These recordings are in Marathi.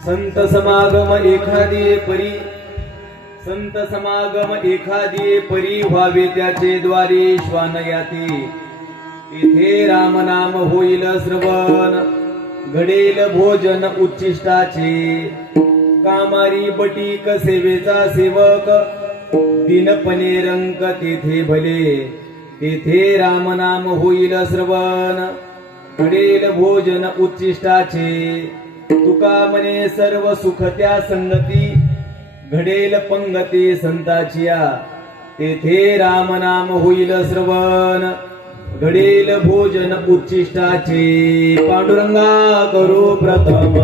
संत समागम एखादी परी, संत समागम एखादी परी व्हावे त्याचे द्वारे श्वान याती. इथे राम नाम होईल श्रवण, घडेल भोजन उच्चिष्टाचे. कामारी बटीक सेवेचा सेवक, दिनपणे रंक तेथे भले. तेथे राम नाम होईल श्रवण, घडेल भोजन उच्चिष्टाचे. तुका म्हणे सर्व सुख त्या संगती, घडेल पंगती संताचिया. तेथे राम नाम होईल श्रवण, घडेल भोजन उच्चिष्टाचे. पांडुरंगा करू प्रथम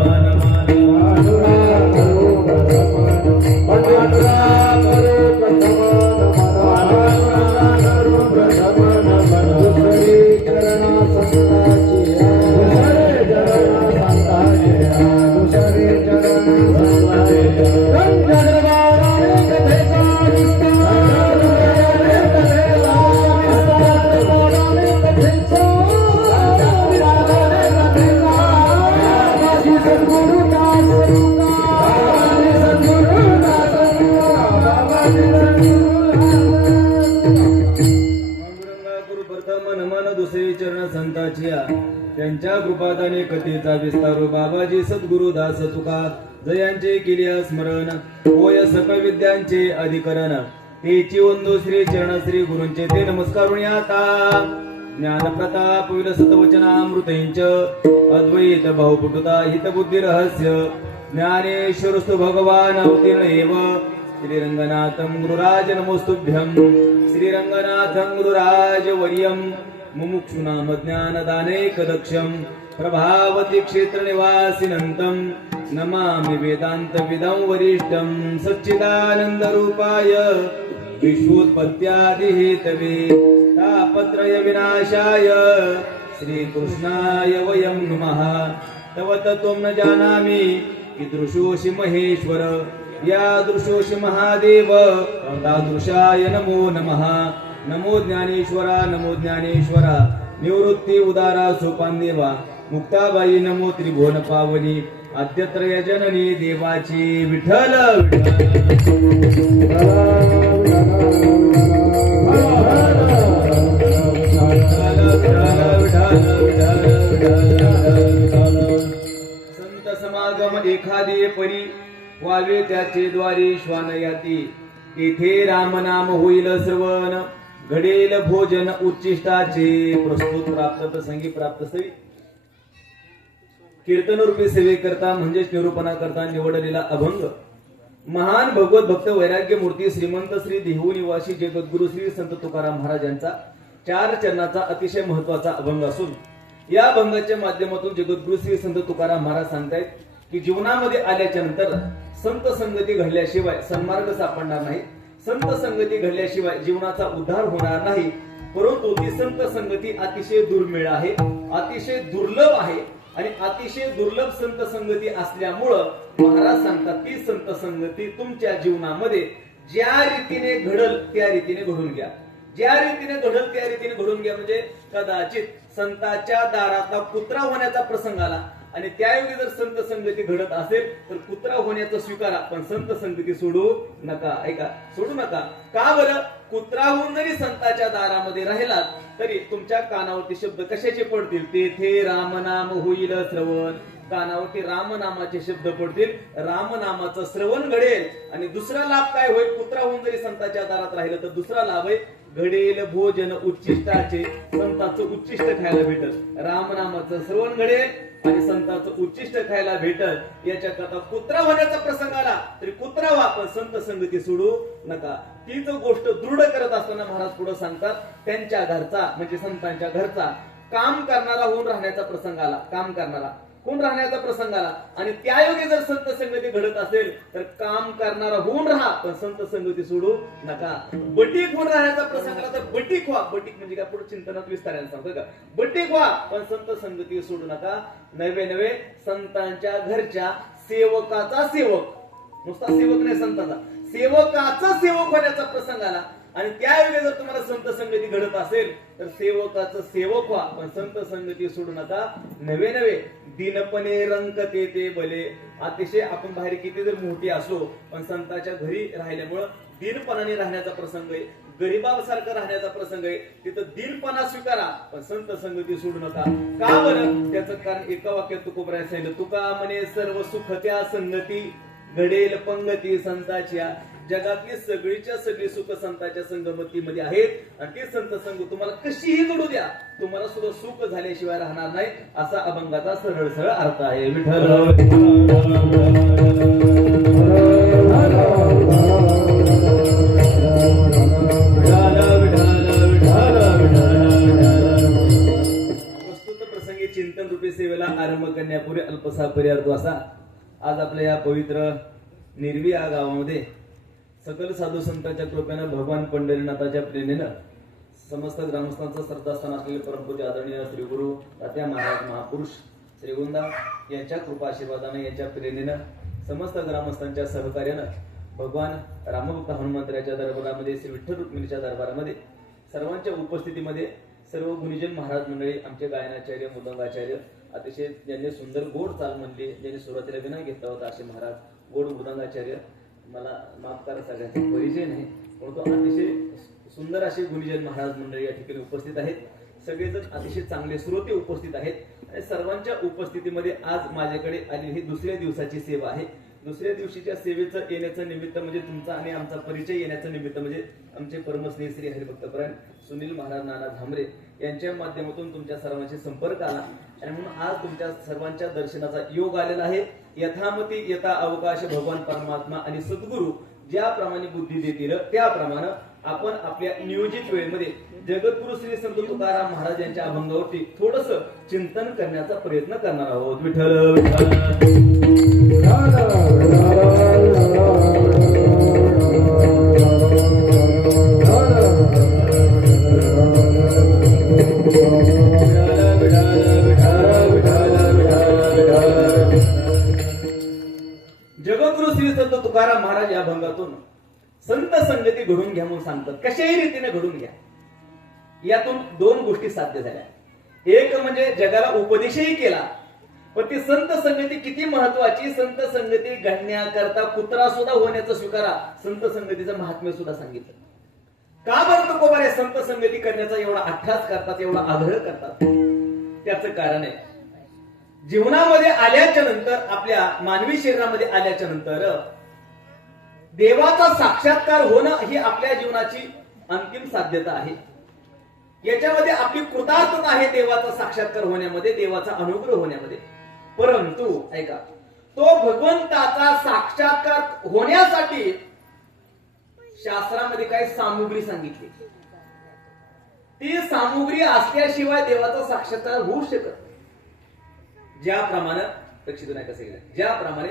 नमन, दुसरे चरण संताचिया. त्यांच्या कृपादाने कथेचा विस्तार. बाबाजी सद्गुरु दास तुका जयांचे केले स्मरण. होय सकळ विद्यांचे अधिकरण, तेची वंदो श्री चरण श्री गुरूंचे. ते नमस्कारुणी आता ज्ञान प्रताप विल सतवचनामृतंच. अद्वैत भावपुटुता हित बुद्धी रहस्य. ज्ञानेश्वरस्तु भगवान अवतीर्ण एव. श्रीरंगनाथं गुरुराज नमोस्तुभ्यं. श्रीरंगनाथं गुरुराज वर्यं. मुमुक्षुनाम ज्ञानदानैकदक्षं. प्रभावती क्षेत्र निवासिनंतं. नमामि वेदांत विदं वरिष्ठं. सच्चिदानंद रूपाय विश्वोत्पत्त्यादि हेतवे. तापत्रय विनाशाय श्रीकृष्णाय वयं नमः. तव तत्त्वं न जानामि कीदृशोऽसि महेश्वर. यादृशोऽसि महादेव तादृशाय नमो नमः. नमो ज्ञानेश्वरा नमो ज्ञानेश्वरा. निवृत्ती उदारा सोपान देवा. मुक्ताबाई नमो त्रिभुवन पावनी. आद्यत्रय जननी देवाची. विठ्ठल संत समागम एखादी परी, व्हावे त्याचे द्वारी श्वान याती. तेथे राम नाम होईल श्रवण, घडेल भोजन उच्चिष्टाचे. प्रस्तुत प्राप्त प्रसंगी प्राप्त सई. कीर्तनरूपी सेवेकरता म्हणजेच निरूपणा करता निवडलेला अभंग. महान भगवत भक्त वैराग्य मूर्ती श्रीमंत श्री देहू निवासी जगद्गुरु श्री संत तुकाराम महाराज यांचा 4 चरणाचा अतिशय महत्वाचा अभंग असून, या अभंगाच्या माध्यमातून जगद्गुरु श्री संत तुकाराम महाराज सांगतायत की जीवनामध्ये आल्याच्या नंतर संत संगती घडल्याशिवाय सन्मार्ग सापडणार नाही. संत संगती घडल्याशिवाय जीवनाचा उद्धार होणार नाही. परंतु ती संत संगती अतिशय दुर्मिळ आहे, अतिशय दुर्लभ आहे. आणि अतिशय दुर्लभ संत संगती असल्यामुळं महाराज सांगतात ती संत संगती तुमच्या जीवनामध्ये ज्या रीतीने घडल त्या रीतीने घडून घ्या. ज्या रीतीने घडल त्या रीतीने घडून घ्या. म्हणजे कदाचित संतांच्या दारातला कुत्रा होण्याचा प्रसंग आला आणि त्यायोगी जर संत संगती घडत असेल तर कुत्रा होण्याचं स्वीकारा, पण संत संगती सोडू नका. ऐका, सोडू नका. का बरं? कुत्रा होऊन जरी संतांच्या दारामध्ये राहिलात तरी तुमच्या कानावरती शब्द कशाचे पडतील? तेथे रामनाम होईल श्रवण. कानावरती रामनामाचे शब्द पडतील, रामनामाचं श्रवण घडेल. आणि दुसरा लाभ काय होईल? कुत्रा होऊन जरी संतांच्या दारात राहिलं तर दुसरा लाभ आहे घडेल भोजन उच्चिष्टाचे. संतांचं उच्चिष्ट खायला भेटल. रामनामाचं श्रवण घडेल आणि संतांचं उच्चिष्ट खायला भेटल. याच्या करता कुत्रा होण्याचा प्रसंग आला तरी कुत्रा पण संत संगती सोडू नका. तीच गोष्ट दृढ करत असताना महाराज पुढे सांगतात, त्यांच्या घरचा म्हणजे संतांच्या घरचा काम करणारा होऊन राहण्याचा प्रसंग आला. काम करणारा होऊन राहण्याचा प्रसंग आला आणि त्यायोगे जर संत संगती घडत असेल तर काम करणारा होऊन राहा, पण संत संगती सोडू नका. बटीक होऊन राहण्याचा प्रसंग आला तर बटीक व्हा. बटीक म्हणजे काय, पुढे चिंतनात विस्ताराने सांगतो का, बटीक व्हा पण संत संगती सोडू नका. नवे नवे संतांच्या घरच्या सेवकाचा सेवक, नुसता सेवक नाही संतांचा, सेवकाचा सेवक होण्याचा प्रसंग आला आणि त्यावेळी जर तुम्हाला संत संगती घडत असेल तर सेवकाचं सेवक व्हा, पण संत संगती सोडू नका. नवे नवे दिनपणे रंकते ते भले. अतिशय आपण बाहेर किती जर मोठी असलो पण संतांच्या घरी राहिल्यामुळं दिनपणाने राहण्याचा प्रसंग आहे, गरीबासारखं राहण्याचा प्रसंग आहे. तिथं दिनपणा स्वीकारा पण संत संगती सोडू नका. का बरं? त्याचं कारण एका वाक्यात तुकोबराय सांगितलं, तुका म्हणे सर्व सुख त्या संगती घडेल पंगती संताच्या. जगातली सगळीच्या सगळी सुख संतांच्या संगमतीमध्ये आहेत आणि ते संत संग तुम्हाला कशीही घडू द्या, तुम्हाला सुद्धा सुख झाल्याशिवाय राहणार नाही, असा अभंगाचा सरळ सरळ अर्थ आहे. प्रस्तुत प्रसंगी चिंतन रूपी सेवेला आरंभ करण्यापूर्वी अल्पसा पर्यार्थ असा, आज आपल्या या पवित्र निर्वी या गावामध्ये सकल साधू संतांच्या कृपेनं भगवान पंढरीनाथाच्या प्रेरणेनं समस्त ग्रामस्थांचं श्रद्धास्थान असलेले परमपूज्य आदरणीय श्री गुरु तात्या महाराज महापुरुष श्रीगोंदा यांच्या कृपा आशीर्वादाने, यांच्या प्रेरणेनं, समस्त ग्रामस्थांच्या सहकार्यानं भगवान रामभक्त हनुमंतराच्या दरबारामध्ये, श्री विठ्ठल रुक्मिणीच्या दरबारामध्ये सर्वांच्या उपस्थितीमध्ये सर्व गुणीजन महाराज मंडळी, आमचे गायनाचार्य मृदंगाचार्य, अतिशय ज्यांनी सुंदर गोड चाल म्हणली, ज्यांनी सुरुवातीला विनय घेतला होता असे महाराज गोड मृदंगाचार्य, मला माफ करा सगळ्यांचा परिचय नाही, परंतु अतिशय सुंदर असे गुणीजन महाराज मंडळी या ठिकाणी उपस्थित आहेत. सगळेजण अतिशय चांगले श्रोते उपस्थित आहेत आणि सर्वांच्या उपस्थितीमध्ये आज माझ्याकडे आलेली ही दुसऱ्या दिवसाची सेवा आहे. दुसऱ्या दिवशीच्या सेवेचं येण्याचं निमित्त म्हणजे तुमचा आणि आमचा परिचय येण्याचं निमित्त म्हणजे आमचे परमस्नेही श्री हरिभक्तपरायण सुनील महाराज नाना झांबरे यांच्या माध्यमातून तुमच्या सर्वांशी संपर्क आला आणि म्हणून आज तुमच्या सर्वांच्या दर्शनाचा योग आलेला आहे. यथामती यथा अवकाश भगवान परमात्मा आणि सद्गुरू ज्याप्रमाणे बुद्धी देतील त्याप्रमाणे आपण आपल्या नियोजित वेळेमध्ये जगद्गुरु श्री संत तुकाराम महाराज यांच्या अभंगावरती थोडस चिंतन करण्याचा प्रयत्न करणार आहोत. विठ्ठल जगद्गुरु श्री संत तुकाराम महाराज या अभंगातून संत संगती घडून घ्या म्हणून सांगतात. कशाही रीतीने घडून घ्या. यातून दोन गोष्टी साध्य झाल्या. एक म्हणजे जगाला उपदेशही केला, पण ती संत संगती किती महत्वाची, संत संगती घडण्याकरता कुत्रा सुद्धा होण्याचं स्वीकारा, संत संगतीचं महात्म्य सुद्धा सांगितलं. का बरं तुकोबारे संत संगती करण्याचा एवढा अठ्ठास करतात, एवढा आग्रह करतात? त्याचं कारण आहे, जीवनामध्ये आल्याच्या नंतर, आपल्या मानवी शरीरामध्ये आल्याच्या नंतर देवाचा साक्षात्कार होणं ही आपल्या जीवनाची अंतिम साध्यता आहे. याच्यामध्ये आपली कृतार्थता आहे देवाचा साक्षात्कार होण्यामध्ये, देवाचा अनुग्रह होण्यामध्ये. परंतु ऐका, तो भगवंताचा साक्षात्कार होण्यासाठी शास्त्रामध्ये काही सामुग्री सांगितली. ती सामुग्री असल्याशिवाय देवाचा साक्षात्कार होऊ शकत. ज्याप्रमाणे लक्षित नाही कसं गेलं, ज्याप्रमाणे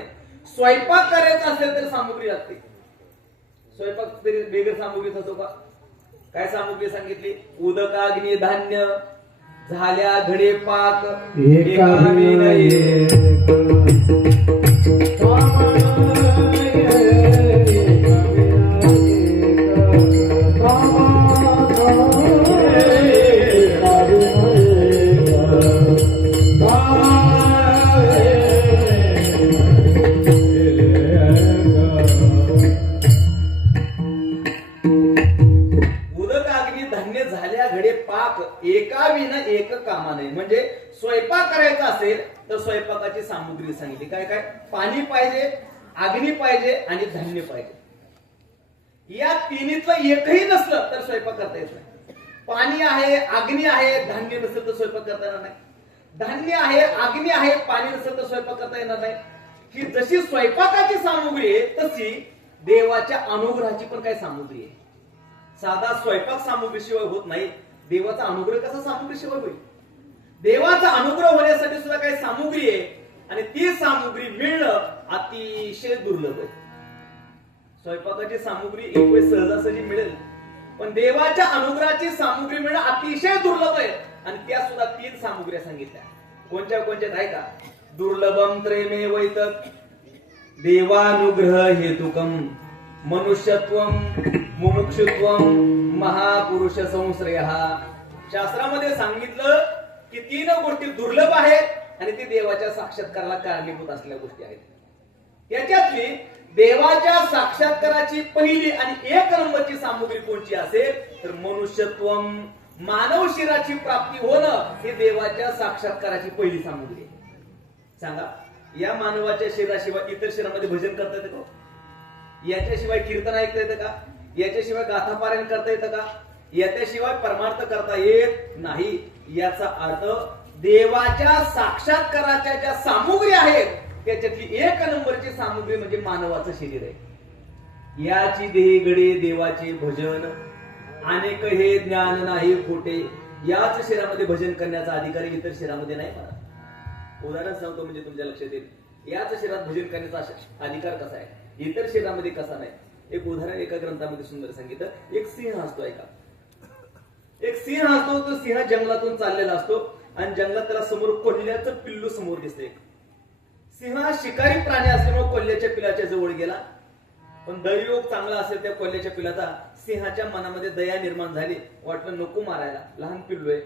स्वयंपाक करायचा असेल तर सामुग्री लागते. स्वयंपाक तरी बेगर सामुग्रीच होतो का? काय सामुग्री सांगितली? उदक अग्नी धान्य झाल्या घडे पाक एका विना एक कामा नाही. म्हणजे स्वयंपाक करायचा असेल तर स्वयंपाकाची सामुग्री सांगितली. काय काय? पाणी पाहिजे, अग्नी पाहिजे आणि धान्य पाहिजे. या तिन्हीतलं एकही नसलं तर स्वयंपाक करता येत नाही. पाणी आहे, अग्नी आहे, धान्य नसेल तर स्वयंपाक करता येणार नाही. धान्य आहे, अग्नी आहे, पाणी नसेल तर स्वयंपाक करता येणार नाही. ही जशी स्वयंपाकाची सामुग्री आहे तशी देवाच्या अनुग्रहाची पण काय सामुग्री आहे. साधा स्वयंपाक सामुग्रीशिवाय होत नाही. देवाचा अनुग्रह कसा सामुग्रीशिवाय होईल. देवाचा अनुग्रह होण्यासाठी सुद्धा काही सामुग्री आहे आणि ती सामुग्री मिळणं अतिशय दुर्लभ आहे. स्वयंपाकाची सामुग्री एक वेळ सहजासहजी मिळेल, पण देवाच्या अनुग्रहाची सामुग्री मिळणं अतिशय दुर्लभ आहे. आणि त्या सुद्धा 3 सामुग्र्या सांगितल्या. कोणत्या कोणत्या आहे का. दुर्लभम त्रयमे वैतक देवानुग्रह हेतुकम मनुष्यत्वम मुमुक्षुत्वम महापुरुष संश्रयः. शास्त्रामध्ये सांगितलं की 3 गोष्टी दुर्लभ आहेत आणि ते देवाच्या साक्षात्काराला कारणीभूत असलेल्या गोष्टी आहेत. याच्यातली देवाच्या साक्षात्काराची पहिली आणि 1 नंबरची सामुग्री कोणती असेल तर मनुष्यत्वम, मानव शिराची प्राप्ती होणं ही देवाच्या साक्षात्काराची पहिली सामुग्री आहे. सांगा, या मानवाच्या शरीराशिवाय इतर शरीरामध्ये भजन करता येतं का. याच्याशिवाय कीर्तन ऐकता येतं का. याच्याशिवाय गाथा पारायण करता येतं का. याच्याशिवाय परमार्थ करता येत नाही. याचा अर्थ देवाच्या साक्षात्काराच्या ज्या सामुग्री आहेत त्याच्यातली 1 नंबरची सामुग्री म्हणजे मानवाचं शरीर आहे. याची देही गडे देवाचे भजन अनेक हे ज्ञान नाही खोटे. याच शरीरामध्ये भजन करण्याचा अधिकार इतर शरीरामध्ये नाही. मला उदाहरण सांगतो म्हणजे तुमच्या लक्षात येईल. याच शरीरात भजन करण्याचा अधिकार कसा आहे, इतर शरीरामध्ये कसा नाही. एक उदाहरण एका ग्रंथामध्ये सुंदर सांगितलं. एक सिंह असतो. ऐका, एक सिंह असतो. तो सिंह जंगलातून चाललेला असतो आणि जंगलात त्याला समोर कोल्ह्याचं पिल्लू समोर दिसते. सिंह शिकारी प्राणी असल्यामुळे कोल्ह्याच्या पिलाच्या जवळ गेला, पण दैवयोग चांगला असेल त्या कोल्ह्याच्या पिलाचा सिंहाच्या मनामध्ये दया निर्माण झाली. वाटलं नको मारायला, लहान पिल्लू आहे.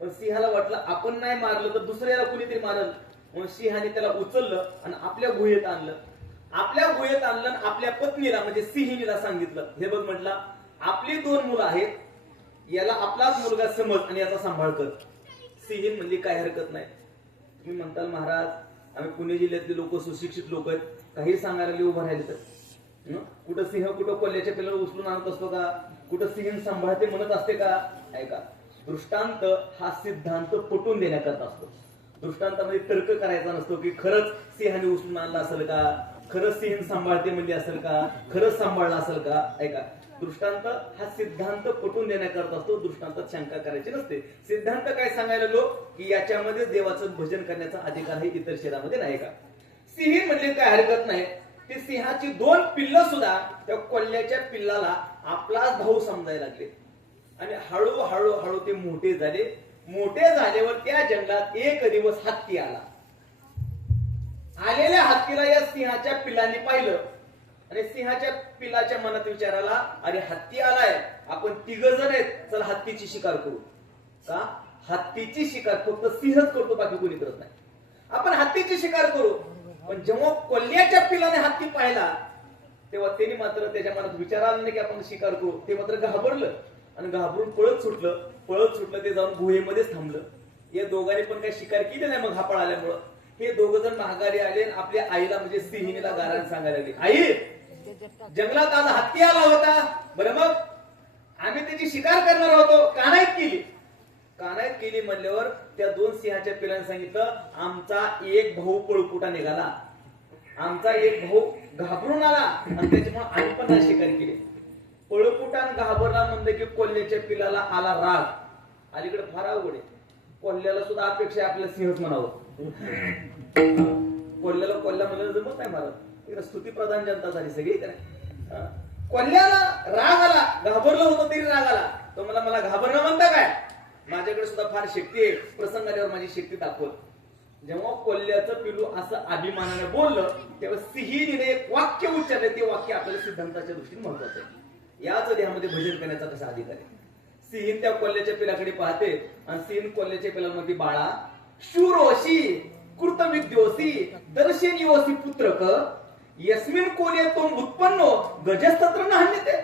पण सिंहाला वाटलं आपण नाही मारलं तर दुसऱ्याला कुणीतरी मारल. म्हणून सिंहाने त्याला उचललं आणि आपल्या गुहेत आणलं. आपल्या गुहेत आणलं आणि आपल्या पत्नीला म्हणजे सिंहिणीला सांगितलं, हे बघ म्हटलं आपली 2 मुलं आहेत, याला आपलाच मुलगा समज आणि याचा सांभाळ कर. सिंहीण म्हणली काय हरकत नाही. तुम्ही म्हणताल महाराज आम्ही पुणे जिल्ह्यातले लोक सुशिक्षित लोक आहेत, काही सांगायला उभं राहिले तर कुठं सिंह कुठं कोल्ह्याच्या पिल्लाला उचलून आणत असतो का, कुठं सिंह सांभाळते म्हणत असते का. ऐका, दृष्टांत हा सिद्धांत पटवून देण्याकरता असतो. दृष्टांतामध्ये तर्क करायचा नसतो की खरंच सिंहाने उचलून आणला असेल का, खरंच सिंह सांभाळते म्हणजे असेल का, खरंच सांभाळला असेल का. ऐका, दृष्टांत हा सिद्धांत पटवून देण्याकरता असतो. दृष्टांतात शंका करायची नसते. सिद्धांत काय सांगायला लोक की याच्यामध्ये देवाचं भजन करण्याचा अधिकार हे इतर शरीरामध्ये नाही का. सिंह म्हणजे काय हरकत नाही. ते सिंहाची 2 पिल्ल सुद्धा त्या कोल्ह्याच्या पिल्लाला आपलाच भाऊ समजायला लागले आणि हळूहळू हळू ते मोठे झाले. मोठे झाल्यावर त्या जंगलात एक दिवस हत्ती आला. आलेल्या हत्तीला या सिंहाच्या पिल्लांनी पाहिलं आणि सिंहाच्या पिल्लाच्या मनात विचार आला, अरे हत्ती आलाय, आपण 3 जण आहेत, चल हत्तीची शिकार करू. का, हत्तीची शिकार फक्त सिंहच करतो, बाकी कोणी करत नाही. आपण हत्तीची शिकार करू. पण जेव्हा कोल्ह्याच्या पिल्लाने हत्ती पाहिला तेव्हा त्यांनी मात्र त्याच्या मनात विचार आला नाही की आपण शिकार करू. ते मात्र घाबरलं आणि घाबरून पळत सुटलं. ते जाऊन गुहेमध्येच थांबलं. या दोघांनी पण काही शिकार केली नाही. मग हापळ आल्यामुळं हे 2 जण माघारी आले आणि आपल्या आईला म्हणजे सिंहिणीला गारान सांगायला लागले, आई जंगलात आज हत्ती आला होता, बरं मग आम्ही त्याची शिकार करणार होतो, कानाईत केली म्हणल्यावर त्या 2 सिंहाच्या पिलांनी सांगितलं, आमचा एक भाऊ पळपुटा निघाला, आमचा एक भाऊ घाबरून आला आणि त्याच्यामुळे आम्ही पण नाही शिकार केली. पळपुटान घाबरला म्हणलं की कोल्ह्याच्या पिलाला आला राग. अलीकडे फार अवघड आहे. कोल्ह्याला सुद्धा अपेक्षा आपल्याला सिंहच म्हणावं. कोल्ह्याला कोल्हा म्हणलं जमत नाही महाराज. स्तुती प्रधान जनता झाली सगळी. कोल्ह्याला राग आला, घाबरलं होतं तरी राग आला. तो मला घाबरणं म्हणता काय, माझ्याकडे सुद्धा फार शक्ती आहे, प्रसंग आल्यावर माझी शक्ती दाखवत. जेव्हा कोल्ह्याचं पिलू असं अभिमानाने बोललं तेव्हा सिंहिणीने एक वाक्य उच्चारले. ते वाक्य आपल्याला सिद्धांताच्या दृष्टीने महत्वाचं आहे. याच देहामध्ये भजन करण्याचा कसा अधिकार आहे. सिंहीण त्या कोल्ह्याच्या पिलाकडे पाहते आणि सिंहीण कोल्ह्याच्या पिलांमध्ये, बाळा शूरोशी कृतविद्योसी दर्शनीयोसी पुत्रक यस्मिन कोल्ह्यातून उत्पन्नो गजस्तत्र नान्यते.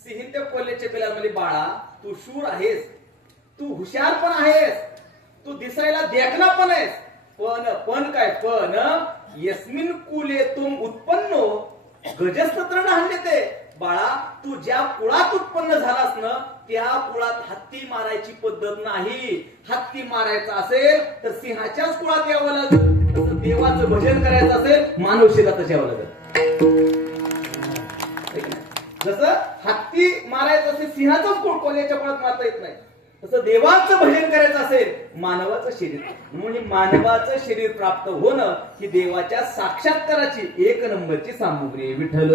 सिंहीण त्या कोल्ह्याच्या पिलांमध्ये, बाळा तू शूर आहेस, तू हुशार पण आहेस, तू दिसायला देखना पण आहेस, पण यस्मिन कुलेतून उत्पन्नो गजस्तत्र नान्यते. बाळा तू ज्या कुळात उत्पन्न झालास ना त्या कुळात हत्ती मारायची पद्धत नाही. हत्ती मारायचा असेल तर सिंहाच्याच कुळात यावं लागेल. देवाचं भजन करायचं असेल मानव शिरातच यावं लागेल. जसं हत्ती मारायचं असेल सिंहाचंच पोट कोल्याच्या पळत मारता येत नाही, तसं देवाचं भजन करायचं असेल मानवाचं शरीर, म्हणजे मानवाचं शरीर प्राप्त होणं ही देवाच्या साक्षात्काराची एक नंबरची सामुग्री. विठ्ठल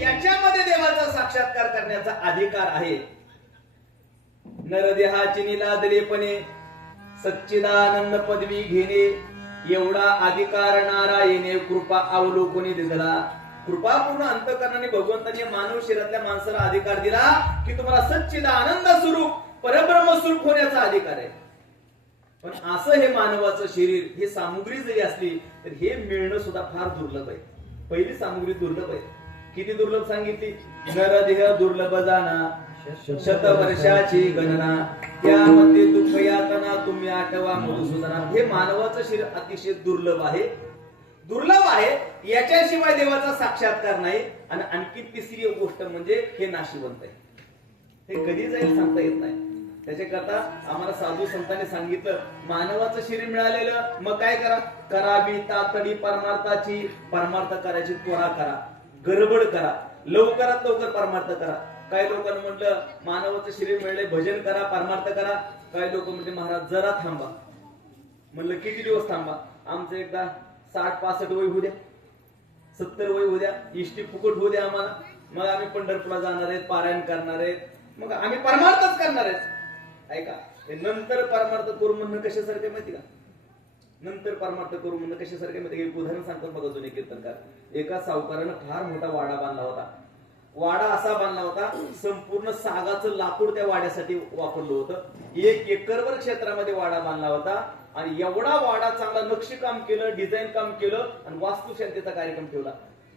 याच्यामध्ये देवाचा साक्षात्कार करण्याचा अधिकार आहे. नरदेहाची निलादलेपणे सच्चिदानंद पदवी घेणे एवढा अधिकार नारायणे कृपा अवलोकनी दिला. कृपापूर्ण अंतःकरणाने भगवंताने मानव शरीरातल्या माणसाला अधिकार दिला की तुम्हाला सच्चिदानंद स्वरूप परब्रह्म स्वरूप होण्याचा अधिकार आहे. पण असं हे मानवाचं शरीर ही सामुग्री जरी असली तर हे मिळणं सुद्धा फार दुर्लभ आहे. पहिली सामुग्री दुर्लभ आहे. किती दुर्लभ सांगितली? नरदेह दुर्लभ जाणा शतवर्षाची गणना त्यामध्ये दुःख यातना तुम्ही आठवा मधुसूदना. हे मानवाचं शरीर अतिशय दुर्लभ आहे, दुर्लभ आहे. याच्याशिवाय देवाचा साक्षात्कार नाही. आणि आणखी तिसरी गोष्ट म्हणजे हे नाशिवंत आहे. हे कधी जाईल सांगता येत नाही. त्याच्याकरता आम्हाला साधू संतांनी सांगितलं मानवाचं शरीर मिळालेलं मग काय करा? करावी तातडी परमार्थाची. परमार्थ करायची त्वरा करा, गडबड करा, लवकरात लवकर परमार्थ करा. काही लोकांना म्हटलं मानवाचं शरीर मिळले भजन करा, परमार्थ करा. काही लोक म्हणते महाराज जरा थांबा. म्हणलं किती दिवस थांबा? आमचं एकदा 60-65 वय होऊ द्या, 70 वय होऊ द्या, इष्टी फुकट होऊ द्या आम्हाला. मग आम्ही पंढरपूरला जाणार आहेत, पारायण करणार आहेत, मग आम्ही परमार्थच करणार आहेत. ऐका, नंतर परमार्थ करू म्हणणं कशासारखे माहिती का? नंतर परमार्थ करू म्हणणं कशासारखे माहिती? एक उदाहरण सांगतो बघा. जुने कीर्तनकार, एका सावकारानं फार मोठा वाडा बांधला होता. वाडा असा बांधला होता, संपूर्ण सागाचं लाकूड त्या वाड्यासाठी वापरलं होतं. 1 एकरवर क्षेत्रामध्ये वाडा बांधला होता. आणि एवढा वाडा चांगला नक्षीकाम केलं, डिझाईन काम केलं आणि वास्तुशांतीचा कार्यक्रम ठेवला.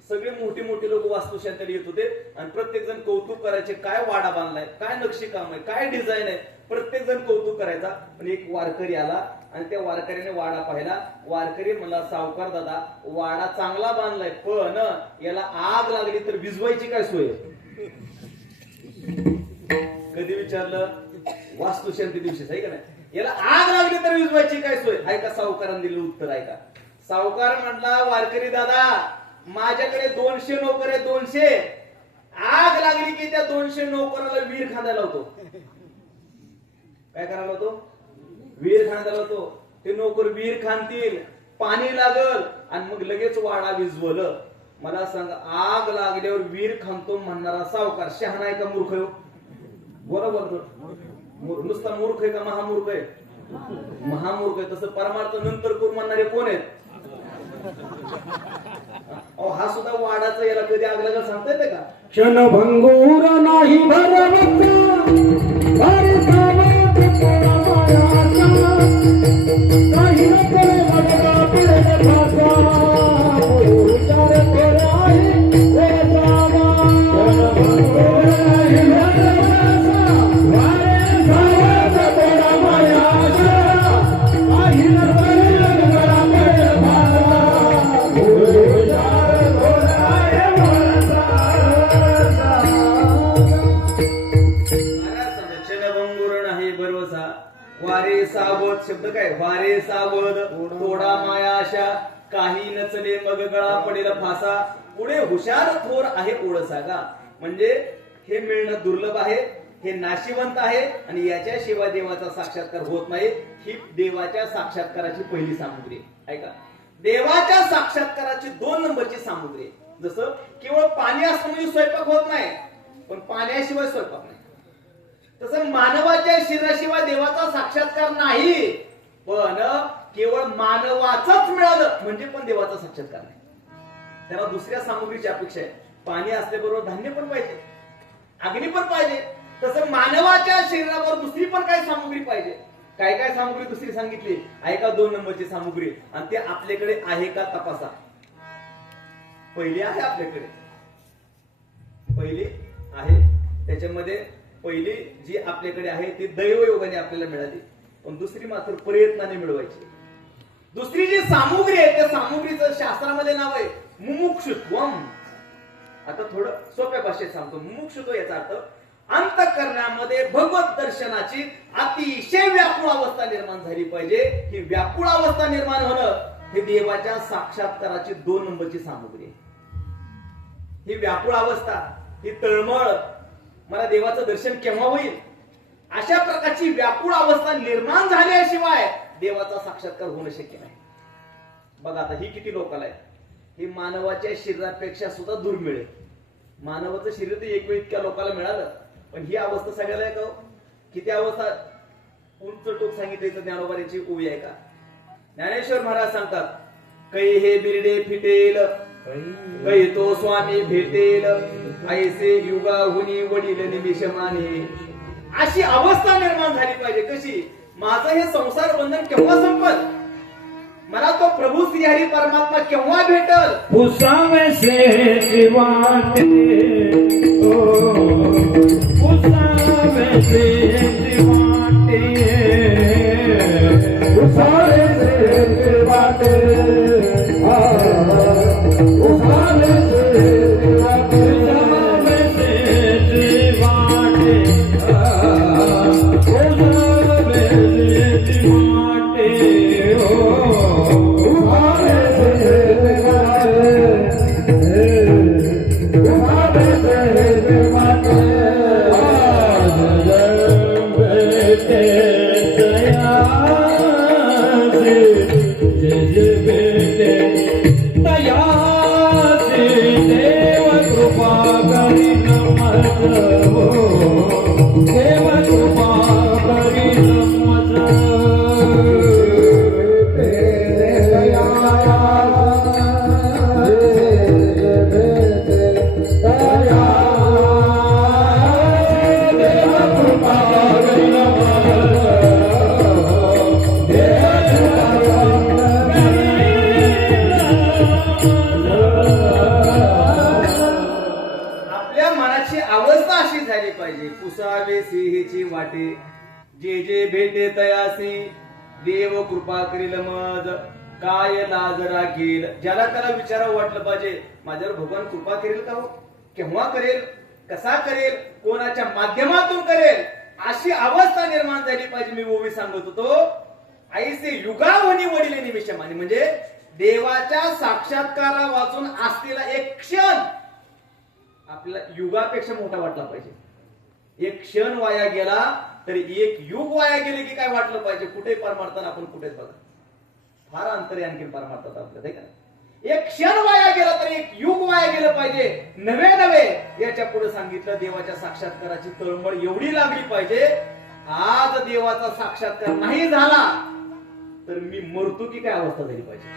सगळे मोठी मोठी लोक वास्तुशांतीला येत होते आणि प्रत्येक जण कौतुक करायचे, काय वाडा बांधलाय, काय नक्षीकाम आहे, काय डिझाईन आहे. प्रत्येक जण कौतुक करायचा. पण एक वारकरी आला आणि त्या वारकरीने वाडा पाहिला. वारकरी म्हणला, सावकार दादा वाडा चांगला बांधलाय, पण याला आग लागली तर विझवायची काय सोय? कधी विचारलं? वास्तुशांती दिवशीच आहे का नाही? याला आग लागली तर विझवायची काय सोय? ऐका सावकारांनी दिलं उत्तर. ऐका, सावकार म्हटला, वारकरी दादा माझ्याकडे 200 नोकर आहे, 200. आग लागली की त्या 200 नोकराला वीर खांदायला होतो. काय करायला होतो? वीर खांदायला होतो. ते नोकर वीर खांदतील, पाणी लागल आणि मग लगेच वाडा विझवलं. मला सांग, आग लागल्यावर वीर खांदतो म्हणणारा सावकार शहाणा आहे का मूर्ख आहे? बरोबर, नुसता मूर्ख आहे का महामूर्ख आहे? महामूर्ख आहे. तसं परमार्थ नंतर करू म्हणणारे कोण आहेत? हा सुद्धा वाडाचा याला कधी आग लागल सांगता येते का? क्षणभंगूर नाही भरवता वारे सावध शब्द काय? वारे सावध थोडा माया आशा, काही नचले मग गळा पडेल फासा, पुढे हुशार थोर आहे ओळसा का. म्हणजे हे मिळणं दुर्लभ आहे, हे नाशिवंत आहे आणि याच्याशिवाय देवाचा साक्षात्कार होत नाही. ही देवाच्या साक्षात्काराची पहिली सामुग्री. ऐका, देवाच्या साक्षात्काराची 2 नंबरची सामुग्री. जसं केवळ पाणी असणं म्हणजे स्वयंपाक होत नाही, पण पाण्याशिवाय स्वयंपाक नाही. तसं मानवाच्या शरीराशिवाय देवाचा साक्षात्कार नाही. पण केवळ मानवाचंच मिळालं म्हणजे पण देवाचा साक्षात्कार नाही. त्याला दुसऱ्या सामुग्रीची अपेक्षा आहे. पाणी असल्याबरोबर धान्य पण पाहिजे, अग्नी पण पाहिजे. तसं मानवाच्या शरीरावर दुसरी पण काही सामुग्री पाहिजे. काय काय सामुग्री दुसरी सांगितली? ऐका, 2 नंबरची सामुग्री. आणि ते आपल्याकडे आहे का तपासा. पहिली आहे आपल्याकडे, पहिली आहे. त्याच्यामध्ये पहिली जी आपल्याकडे आहे ती दैवयोगाने आपल्याला मिळाली, पण दुसरी मात्र प्रयत्नाने मिळवायची. दुसरी जी सामुग्री आहे त्या सामुग्रीचं शास्त्रामध्ये नाव आहे मुमुक्षुत्वम. आता थोडं सोप्या भाषेत सांगतो. मुमुक्षुत्व याचा अर्थ अंतःकरणामध्ये भगवत दर्शनाची अतिशय व्याकुळ अवस्था निर्माण झाली पाहिजे. ही व्याकुळ अवस्था निर्माण होणं हे देवाच्या साक्षात्काराची 2 नंबरची सामग्री आहे. ही व्याकुळ अवस्था, ही तळमळ, मला देवाचं दर्शन केव्हा होईल, अशा प्रकारची व्याकुळ अवस्था निर्माण झाल्याशिवाय देवाचा साक्षात्कार होणं शक्य नाही. बघा आता ही किती लोकांना आहे, ही मानवाच्या शरीरापेक्षा सुद्धा दुर्मिळ आहे. मानवाचं शरीर तर एक वेळ इतक्या लोकांना मिळालं, पण ही अवस्था सगळ्याला आहे का हो? किती अवस्था उंच टोक सांगितले तर ज्ञानोबाची ओवी आहे का? ज्ञानेश्वर महाराज सांगतात, कै हे बिरडे फिटेल, कै तो स्वामी भेटेल, ऐसे युगाहुनी वडील निमिषमाने. अशी अवस्था निर्माण झाली पाहिजे. कशी? माझं हे संसार बंधन केव्हा संपल, मला तो प्रभू श्रीहरी परमात्मा केव्हा भेटल. पुसावे से वाटे ओ पुसावे से वाटे पुसावे से वाटे पुसावे से वाटे पुसावे से वाटे पुसावे से वाटे ओ पुसावे सिंहेची वाटे, जे जे भेटे तयासी, देव कृपा करील मज, काय लाज राखील. ज्याला त्याला विचारावं वाटलं पाहिजे, माझ्यावर भगवान कृपा करेल का हो, केव्हा करेल, कसा करेल, कोणाच्या माध्यमातून करेल, अशी अवस्था निर्माण झाली पाहिजे. मी ओवी सांगत होतो, ऐसे युगावनी वडील निमिषमाने, म्हणजे देवाच्या साक्षात्कारा वाचून असलेला एक क्षण आपल्याला युगापेक्षा मोठा वाटला पाहिजे. एक क्षण वाया गेला तरी एक युग वाया गेले की काय वाटलं पाहिजे. कुठे परमार्थान आपण कुठेच बघा, फार अंतर आहे आणखी परमार्थात आपल्या, का? एक क्षण वाया गेला तरी एक युग वाया गेलं पाहिजे. नवे नवे याच्या पुढे सांगितलं, देवाच्या साक्षात्काराची तळमळ एवढी लागली पाहिजे. आज देवाचा साक्षात्कार नाही झाला तर मी मरतो की काय अवस्था झाली पाहिजे,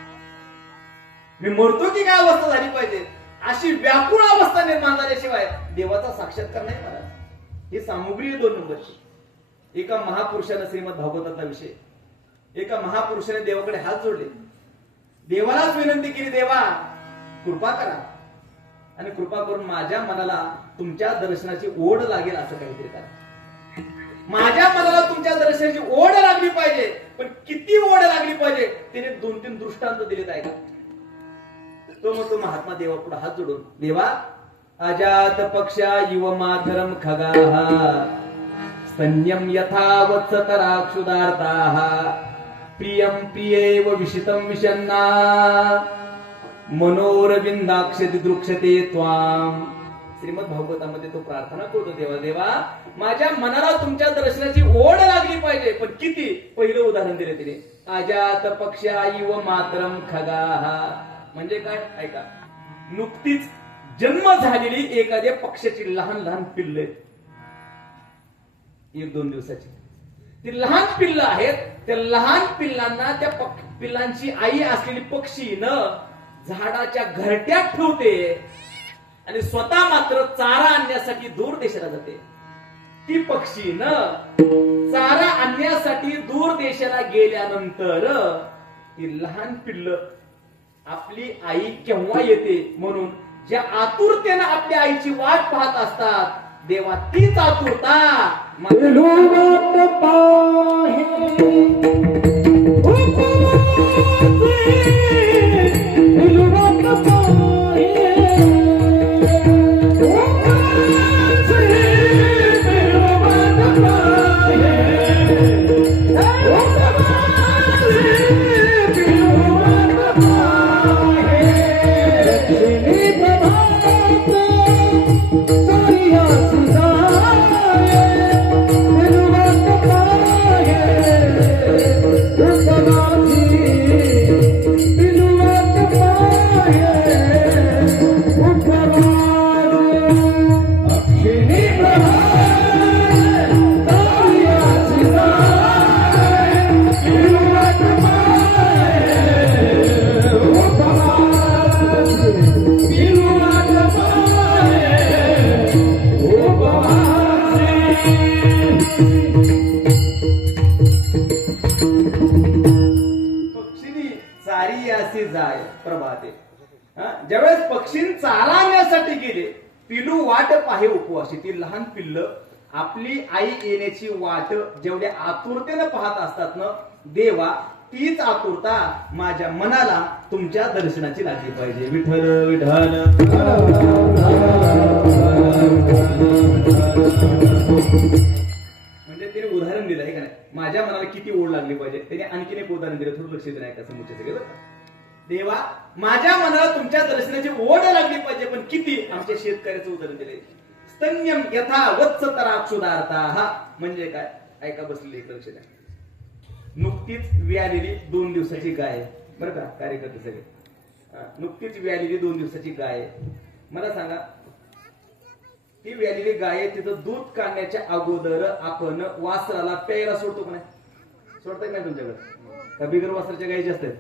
मी मरतो की काय अवस्था झाली पाहिजे. अशी व्याकुळ अवस्था निर्माण झाल्याशिवाय देवाचा साक्षात्कार नाही झाला. ही सामुग्री 2 नंबरची. एका महापुरुषाने श्रीमद भागवतातला विषय, एका महापुरुषाने देवाकडे हात जोडले, देवालाच विनंती केली, देवा कृपा करा आणि कृपा करून माझ्या मनाला तुमच्या दर्शनाची ओढ लागेल असं काहीतरी करा. माझ्या मनाला तुमच्या दर्शनाची ओढ लागली पाहिजे. पण किती ओढ लागली पाहिजे तिने 2-3 दृष्टांत दिलेत आहे का. तो मग तो महात्मा देवा पुढे हात जोडून, देवा अजात पक्षा युव माधरम खगाः स्तन्यम यथा वत्सतराक्षुदार्ताः प्रियम प्रियेव विशितम विशन्ना मनोरविंदाक्षति दृक्षते त्वाम. श्रीमद भागवतामध्ये तो प्रार्थना करतो, देवा देवा माझ्या मनाला तुमच्या दर्शनाची ओढ लागली पाहिजे. पण किती. पहिलं उदाहरण दिले तिने, अजात पक्षा युव मातरम खगाः, म्हणजे काय ऐका, नुकतीच जन्म झालेली एखाद्या पक्षाची लहान लहान पिल्ले, 1-2 दिवसाची ती लहान पिल्लं आहेत. त्या लहान पिल्लांना त्या पिल्लांची आई असलेली पक्षी न झाडाच्या घरट्यात ठेवते आणि स्वतः मात्र चारा आणण्यासाठी दूर देशाला जाते. ती पक्षी न चारा आणण्यासाठी दूर देशाला गेल्यानंतर ती लहान पिल्ल आपली आई केव्हा येते म्हणून ज्या आतुरतेनं आपल्या आईची वाट पाहत असतात, देवा तीच आतुरता प्रभाते. ज्यावेळेस पक्षी चाराण्यासाठी गेले, पिलू वाट पाहे उपवाशी. ती लहान पिल्ल आपली आई येण्याची वाट जेवढ्या आतुरतेनं पाहत असतात ना देवा, तीच आतुरता माझ्या मनाला तुमच्या दर्शनाची लागली पाहिजे. विठ्ठल विठ्ठल. म्हणजे त्याने उदाहरण दिलं आहे का नाही, माझ्या मनाला किती ओढ लागली पाहिजे. त्याने आणखीन एक उदाहरण दिलं, थोडं लक्ष देणं ऐका समोरच्या सगळे. देवा माझ्या मनाला तुमच्या दर्शनाची ओढ लागली पाहिजे, पण किती. आमच्या शेतकऱ्याचं उदाहरण दिलंय. स्तन्यम यथा वत्स तराक्षुदार्था. हा म्हणजे काय, ऐका बसलेली एक लक्ष द्या. नुकतीच व्यालेली 2 दिवसाची गाय, बरं का कार्यकर्ते सगळे, नुकतीच व्यालेली 2 दिवसाची गाय. मला सांगा, ती व्यालेली गाय तिथं दूध काढण्याच्या अगोदर आपण वासराला प्यायला सोडतो का नाही? सोडताय नाही तुमच्याकडे? का बिगर वासराच्या गायी जास्त आहेत?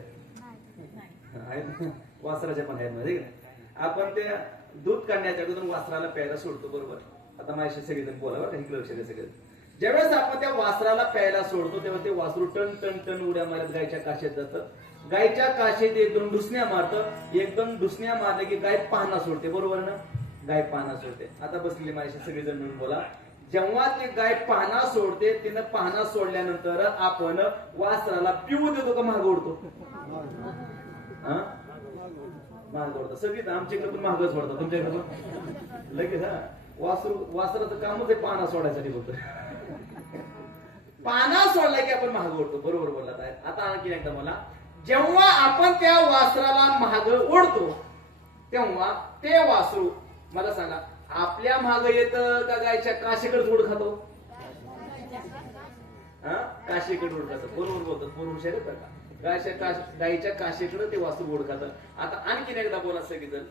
वासराच्या पण आहेत माहिती का? आपण त्या दूध काढण्याच्या अगोदर वासराला प्यायला सोडतो, बरोबर. आता माझ्याशी सगळेजण बोलावं का, इकडे लक्ष द्या सगळे. ज्यावेळेस आपण त्या वासराला प्यायला सोडतो तेव्हा ते वासरू टन टन टन उड्या मारत गायच्या काशेत जातं. गायच्या काशेत 1-2 डुसण्या मारतं. 1-2 डुसण्या मारल्या की गाय पाहणा सोडते, बरोबर ना? गाय पाहणा सोडते. आता बसलेली माझ्याशी सगळेजण मिळून बोला. जेव्हा ती गाय पाहणा सोडते, तिनं पाहणा सोडल्यानंतर आपण वासराला पिऊ देतो का महाग ओढतो? महाग ओढतो. सगळी आमच्याकडे पण महागच ओढतात, तुमच्याकडे पण लगेच. वासराचं कामच आहे पाहणा सोडायसाठी बोलतो. पाना सोडला की आपण महाग ओढतो, बरोबर बोलत आहे. आता आणखी एकदा मला, जेव्हा आपण त्या वासराला महाग ओढतो तेव्हा ते वासरू, मला सांगा, आपल्या महाग येतं का गायच्या काशीकडे ओढ खातो? काशीकडे ओढ खातं, बरोबर बोलतात, बरोबर शरत का? गायच्या काशीकडे ते वासरू ओढ खातं. आता आणखीन एकदा बोला सगळीजण.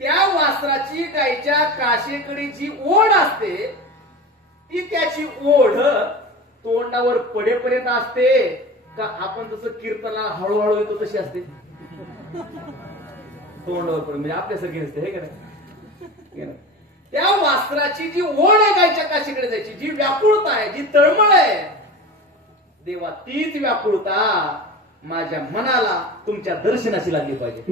त्या वासराची गायच्या काशीकडे जी ओढ असते, ती त्याची ओढ तोंडावर पडेपर्यंत असते का आपण जसं कीर्तनाला हळूहळू येतो तशी असते? तोंडावर पर्यंत, म्हणजे आपल्यासारखी नसते, हे का नाही? त्या वासराची जी ओढ आहे गायच्या काशीकडे जायची, जी व्याकुळता आहे, जी तळमळ आहे, देवा तीच व्याकुळता माझ्या मनाला तुमच्या दर्शनाची लागली पाहिजे.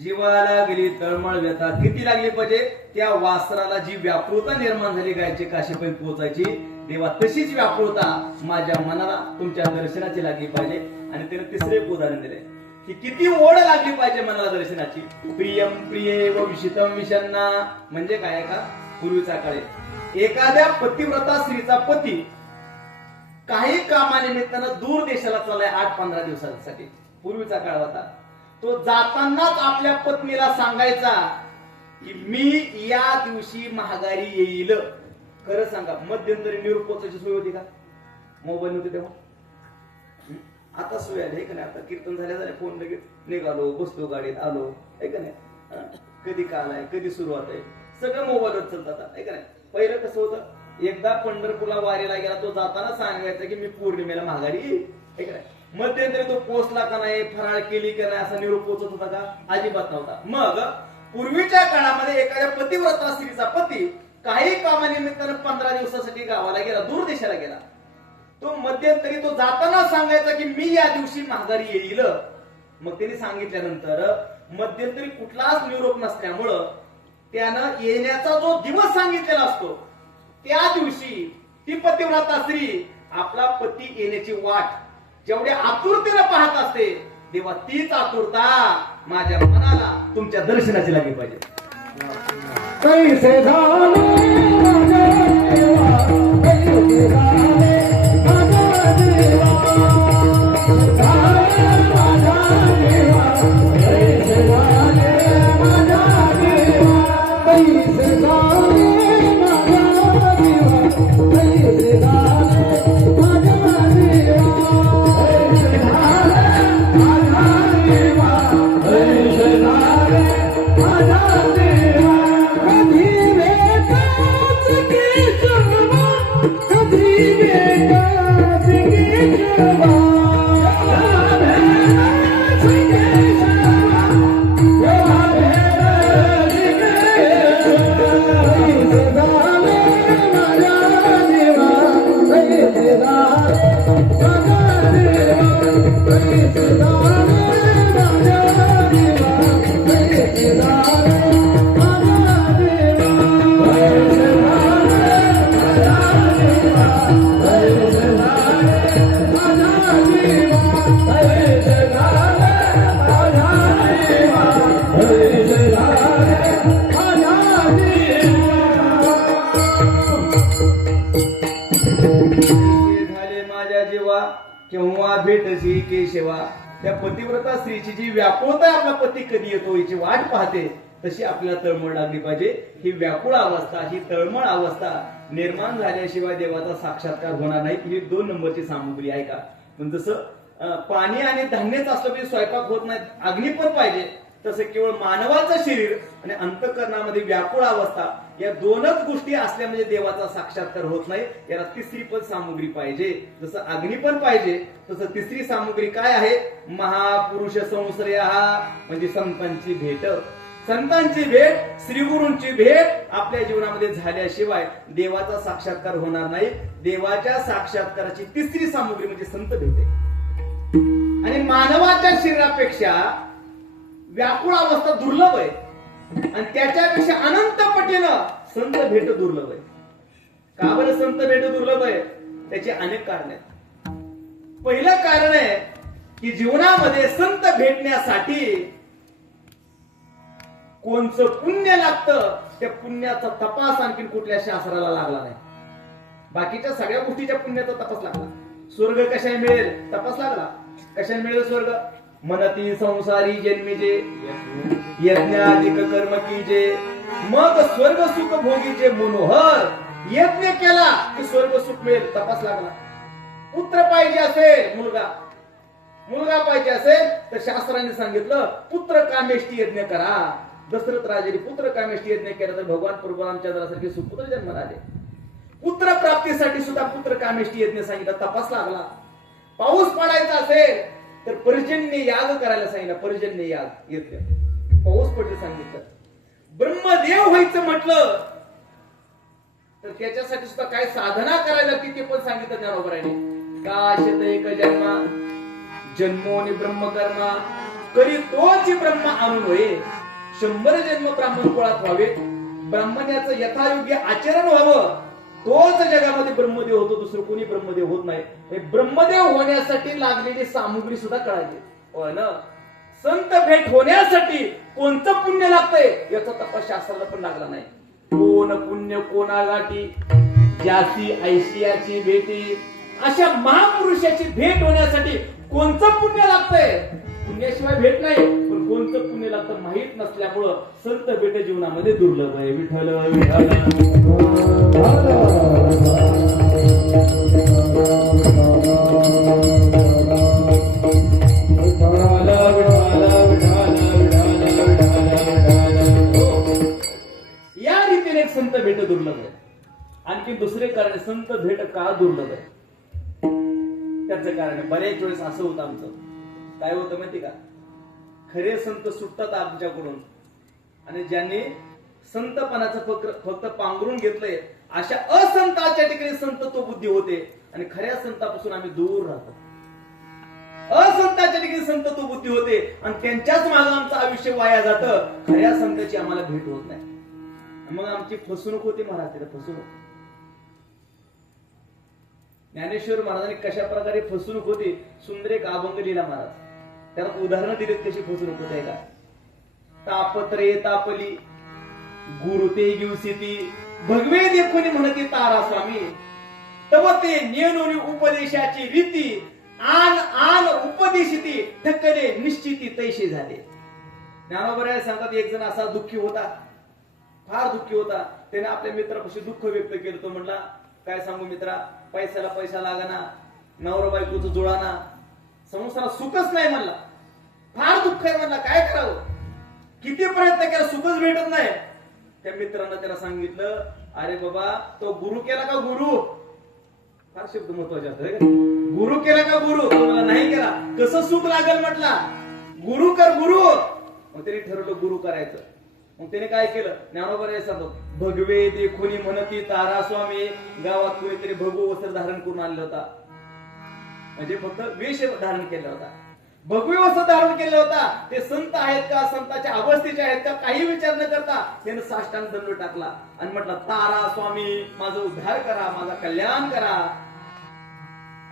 जीवाला गेली तळमळ व्यथा. किती लागली पाहिजे? त्या वासराला जी व्याकुळता निर्माण झाली गायचे काशीपर्यंत पोहोचायची, देवा तशीच व्याकुळता माझ्या मनाला तुमच्या दर्शनाची लागली पाहिजे. आणि त्याने तिसरे एक उदाहरण दिले की किती ओढ लागली पाहिजे मनाला दर्शनाची. प्रियम प्रिये व विशितम विषन्ना. म्हणजे काय का, पूर्वीचा काळे एखाद्या पतिव्रता स्त्रीचा पती काही कामानिमित्तानं दूर देशाला चाललाय 8-15 दिवसांसाठी. पूर्वीचा काळ होता. तो जातानाच आपल्या पत्नीला सांगायचा की मी या दिवशी महागारी येईल. खरं सांगा, मध्यंतरी निरोप पोचायची सोय होती का? मोबाईल नव्हते तेव्हा. आता सोय आली, का नाही? आता कीर्तन झाल्या फोन लगेच निघालो, बसलो गाडीत, आलो, आहे का नाही? कधी काल आहे, कधी सुरुवात आहे, सगळं मोबाईलवर चालतं, आहे का नाही? पहिलं कसं होतं, एकदा पंढरपूरला वारीला गेला, तो जाताना सांगायचा की मी पौर्णिमेला महागारी येईल. ठीक आहे. मध्यंतरी तो पोचला का नाही, फराळ केली का नाही असा निरोप पोचत होता का? अजिबात नव्हता. मग पूर्वीच्या काळामध्ये एखाद्या पतिव्रता स्त्रीचा पती काही कामानिमित्तानं 15 दिवसासाठी गावाला गेला, दूर देशाला गेला. तो मध्यंतरी तो जाताना सांगायचा की मी या दिवशी माघारी येईल. मग त्यांनी सांगितल्यानंतर मध्यंतरी कुठलाच निरोप नसल्यामुळं त्यानं येण्याचा जो दिवस सांगितलेला असतो त्या दिवशी ती पतिव्रता स्त्री आपला पती येण्याची वाट जेवढ्या आतुरतेनं पाहत असते, तेव्हा तीच आतुरता माझ्या मनाला तुमच्या दर्शनाची लागली पाहिजे. कैसे झाले माझ्या देवा, कैसे झाले माझ्या देवा, झाले माझ्या देवा, कैसे झाले माझ्या देवा, कैसे झाले माझ्या देवा, कैसे झाले माझ्या देवा, कैसे झाले माझ्या देवा, कैसे झाले माझ्या देवा. कधी बेटाच केशवा, कधी बेटाच केशवा, बेटाच केशवा, बेटाच केशवा. कैसे झाले माझ्या देवा, कैसे झाले माझ्या देवा, कैसे झाले माझ्या देवा, कैसे झाले झाले माझ्या जीवा, केव्हा भेटसी केशवा. त्या पतिव्रता स्त्रीची जी व्याकुळता आपला पती कधी येतो याची वाट पाहते, तशी आपल्याला तळमळ लागली पाहिजे. ही व्याकुळ अवस्था, ही तळमळ अवस्था निर्माण झाल्याशिवाय देवाचा साक्षात्कार होणार नाही. ही 2 नंबरची सामुग्री आहे का? पण जसं पाणी आणि धान्यच असलं म्हणजे स्वयंपाक होत नाही, अग्नी पण पाहिजे, तसं केवळ मानवाचं शरीर आणि अंतःकरणामध्ये व्याकुळ अवस्था या 2च गोष्टी असल्या म्हणजे देवाचा साक्षात्कार होत नाही. याला तिसरी पण सामुग्री पाहिजे. जसं अग्नी पण पाहिजे तसं तिसरी सामुग्री काय आहे? महापुरुष संश्रय, म्हणजे संतांची भेट. संतांची भेट, श्रीगुरूंची भेट आपल्या जीवनामध्ये झाल्याशिवाय देवाचा साक्षात्कार होणार नाही. देवाच्या साक्षात्काराची तिसरी सामुग्री म्हणजे संत भेट आहे. आणि मानवाच्या शरीरापेक्षा व्याकुळ अवस्था दुर्लभ आहे आणि त्याच्यापेक्षा अनंत पटीनं संत भेट दुर्लभ आहे. का बरं संत भेट दुर्लभ आहे? त्याची अनेक कारण आहेत. पहिलं कारण आहे की जीवनामध्ये संत भेटण्यासाठी कोणचं पुण्य लागतं, त्या पुण्याचा तपास आणखी कुठल्या शास्त्राला लागला नाही. बाकीच्या सगळ्या गोष्टीच्या पुण्याचा तपास लागला. स्वर्ग कशाने मिळेल? तपास लागला. कशाने मिळेल स्वर्ग? मनती संसारी जन्मीजे, यज्ञाधिक कर्म कीजे, मग स्वर्ग सुख भोगीचे मनोहर. यज्ञ केला की स्वर्ग सुख मिळेल, तपास लागला. पुत्र पाहिजे असेल, मुलगा पाहिजे असेल तर शास्त्राने सांगितलं पुत्र कामेष्टी यज्ञ करा. दशरथ राजाने पुत्र कामेष्टी यज्ञ केला तर भगवान परशुरामचंद्रासारखे सुपुत्र जन्माला आले. पुत्र प्राप्तीसाठी सुद्धा पुत्र कामेष्टी यज्ञ सांगितलं, तपास लागला. पाऊस पडायचा असेल तर पर्जन्य याग करायला सांगितलं, पर्जन्य याग यज्ञ, पाऊस पडलं सांगितलं. ब्रह्मदेव व्हायचं म्हटलं तर त्याच्यासाठी सुद्धा काय साधना करायला लागते ते पण सांगितलं ज्ञानोबराने. काशत एक जन्मा जन्मोनी ब्रह्मकर्मा, करी तोच ब्रह्म अनुभवे. 100 जन्म ब्राह्मण कुळात व्हावे, ब्राह्मण्याचं यथायोग्य आचरण व्हावं, तोच जगामध्ये ब्रह्मदेव होतो. दुसरं कोणी ब्रह्मदेव होत नाही. ब्रह्मदेव होण्यासाठी लागलेली सामुग्री सुद्धा कळाली. होय ना? संत भेट होण्यासाठी कोणतं पुण्य लागतंय याचा तपास शास्त्राला पण लागला नाही. कोण पुण्य कोणा गाठी, ज्याची ऐशियाची भेटी. अशा महापुरुषाची भेट होण्यासाठी कोणतं पुण्य लागतंय? पुण्याशिवाय भेट नाही, पण कोणतं पुण्य लागतं माहित नसल्यामुळं संत भेट जीवनामध्ये दुर्लभ आहे. विठ्ठल या रीतीने संत भेट दुर्लभ आहे. आणखी दुसरे कारण संत भेट का दुर्लभ आहे? त्याचं कारण आहे. बऱ्याच वेळेस असं होतं आमचं, काय होतं माहिती का, खरे संत सुटतात आमच्याकडून आणि ज्यांनी संतपणाचं फक्त पांघरून घेतलंय अशा असंताच्या ठिकाणी संत तो बुद्धी होते आणि खऱ्या संतापासून आम्ही दूर राहतो. असंताच्या ठिकाणी संत तो बुद्धी होते आणि त्यांच्याच मागे आमचं आयुष्य वाया जातं. खऱ्या संताची आम्हाला भेट होत नाही. मग आमची फसवणूक होती महाराज, तिथे फसवणूक. ज्ञानेश्वर महाराजांनी कशा प्रकारे फसवणूक होती सुंदर एक अभंग लिहिला महाराज. त्याला उदाहरणं दिलीत कशी फसवणूक होते का. तापत्रे तापली गुरु ते गिवसिती भगवे देखुनी म्हणती तारा स्वामी तव ते नेनुनी उपदेशाची रीती आन आन उपदेशिती ठकले निश्चिती तैशी झाले. ज्ञानोबराय सांगतात एक जण असा दुःखी होता, फार दुःखी होता. त्याने आपल्या मित्रापाशी दुःख व्यक्त केलं. तो म्हणला काय सांगू मित्रा, पैशाला पैसा लागाना, नवरा बायकोचं जुळाना, संसारात सुखच नाही म्हणला. फार दुःख आहे म्हणला, काय करावं, किती प्रयत्न केला सुखच भेटत नाही. त्या मित्रांना त्याला सांगितलं अरे बाबा तो गुरु केला का गुरु, फार शब्द महत्वाचे असतात. गुरु केला का गुरु, मला नाही केला कसं सुख लागेल म्हटला, गुरु कर गुरु. मग त्याने ठरवलं गुरु करायचं. मग त्याने काय केलं, ज्ञानोबा सांगतो भगवे देखुनी म्हणती तारा स्वामी. गावात कोणीतरी भगवू वस्त्र धारण करून आणलं होता, म्हणजे फक्त वेश धारण केला होता, भगवी वस्त्र धारण केला होता. ते संत आहेत का, संतांच्या अवस्थेचे आहेत का, काही विचार न करता त्यानं साष्टांग दंड टाकला आणि म्हटलं तारा स्वामी माझा उद्धार करा, माझा कल्याण करा.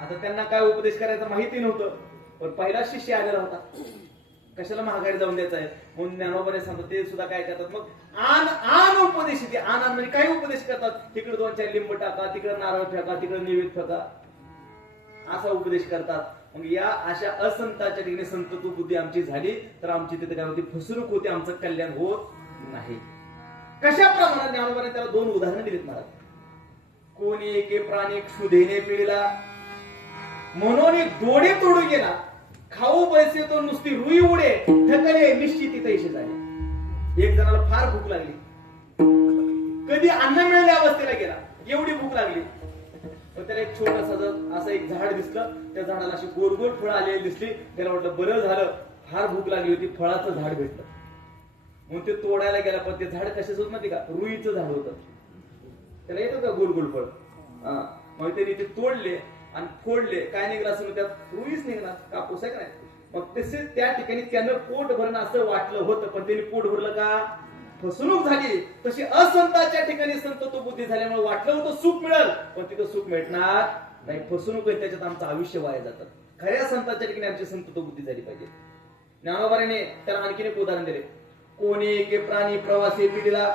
आता त्यांना काय उपदेश करायचा माहिती नव्हतं, पण पहिला शिष्य आलेला होता, कशाला महागारी जाऊन द्यायचा आहे म्हणून ज्ञानोबाने सांगतो. ते सुद्धा काय करतात मग आन आन उपदेश येते. आन आन म्हणजे काही उपदेश करतात, तिकडे 2-4 लिंब टाका, तिकडे नारळ फेका, तिकडे नैवेद्य फेका, असा उपदेश करतात. मग या अशा असंताच्या ठिकाणी संत तू बुद्धी आमची झाली तर आमची तिथे काय होती, फसवणूक होती, आमचं कल्याण होत नाही. कशा प्रमाणात ज्ञानोबाने त्याला 2 उदाहरणं दिलीत महाराज. कोणी एके प्राणी क्षुधेने पिळला म्हणून दोडे तोडू गेला, खाऊ पैसे तो नुसती रुई उडे ठकले निश्चिती तैशी झाले. एक जणाला फार भूक लागली, कधी अन्न मिळाल्या अवस्थेला गेला, एवढी भूक लागली. त्याला एक छोटासा असं एक झाड दिसलं, त्या झाडाला अशी गोल गोल फळं आलेली दिसली. त्याला वाटलं बरं झालं, फार भूक लागली होती, फळाचं झाड भेटलं. म्हणून ते तोडायला गेला, पण ते झाड कशाच होत माहिती का, रुईचं झाड होतं. त्याला येतं का गोल गोल फळ. मग त्यांनी ते तोडले आणि फोडले, काय निघाला असं त्यात रुईच निघाला, कापूस आहे का नाही. मग तसे त्या ठिकाणी त्यानं पोट भरणं असं वाटलं होतं, पण त्यांनी पोट भरलं का, फसवणूक झाली. तशी असंताच्या ठिकाणी संत तो बुद्धी झाल्यामुळे वाटलं होतं सुख मिळेल, पण तिथं सुख भेटणार नाही, फसवणूक आहे, त्याच्यात आमचं आयुष्य वाया जातं. खऱ्या संताच्या ठिकाणी आमची संत तो बुद्धी झाली पाहिजे. ज्ञानोबाने त्याला आणखीन एक उदाहरण दिले. कोणी एके प्राणी प्रवासी पिढीला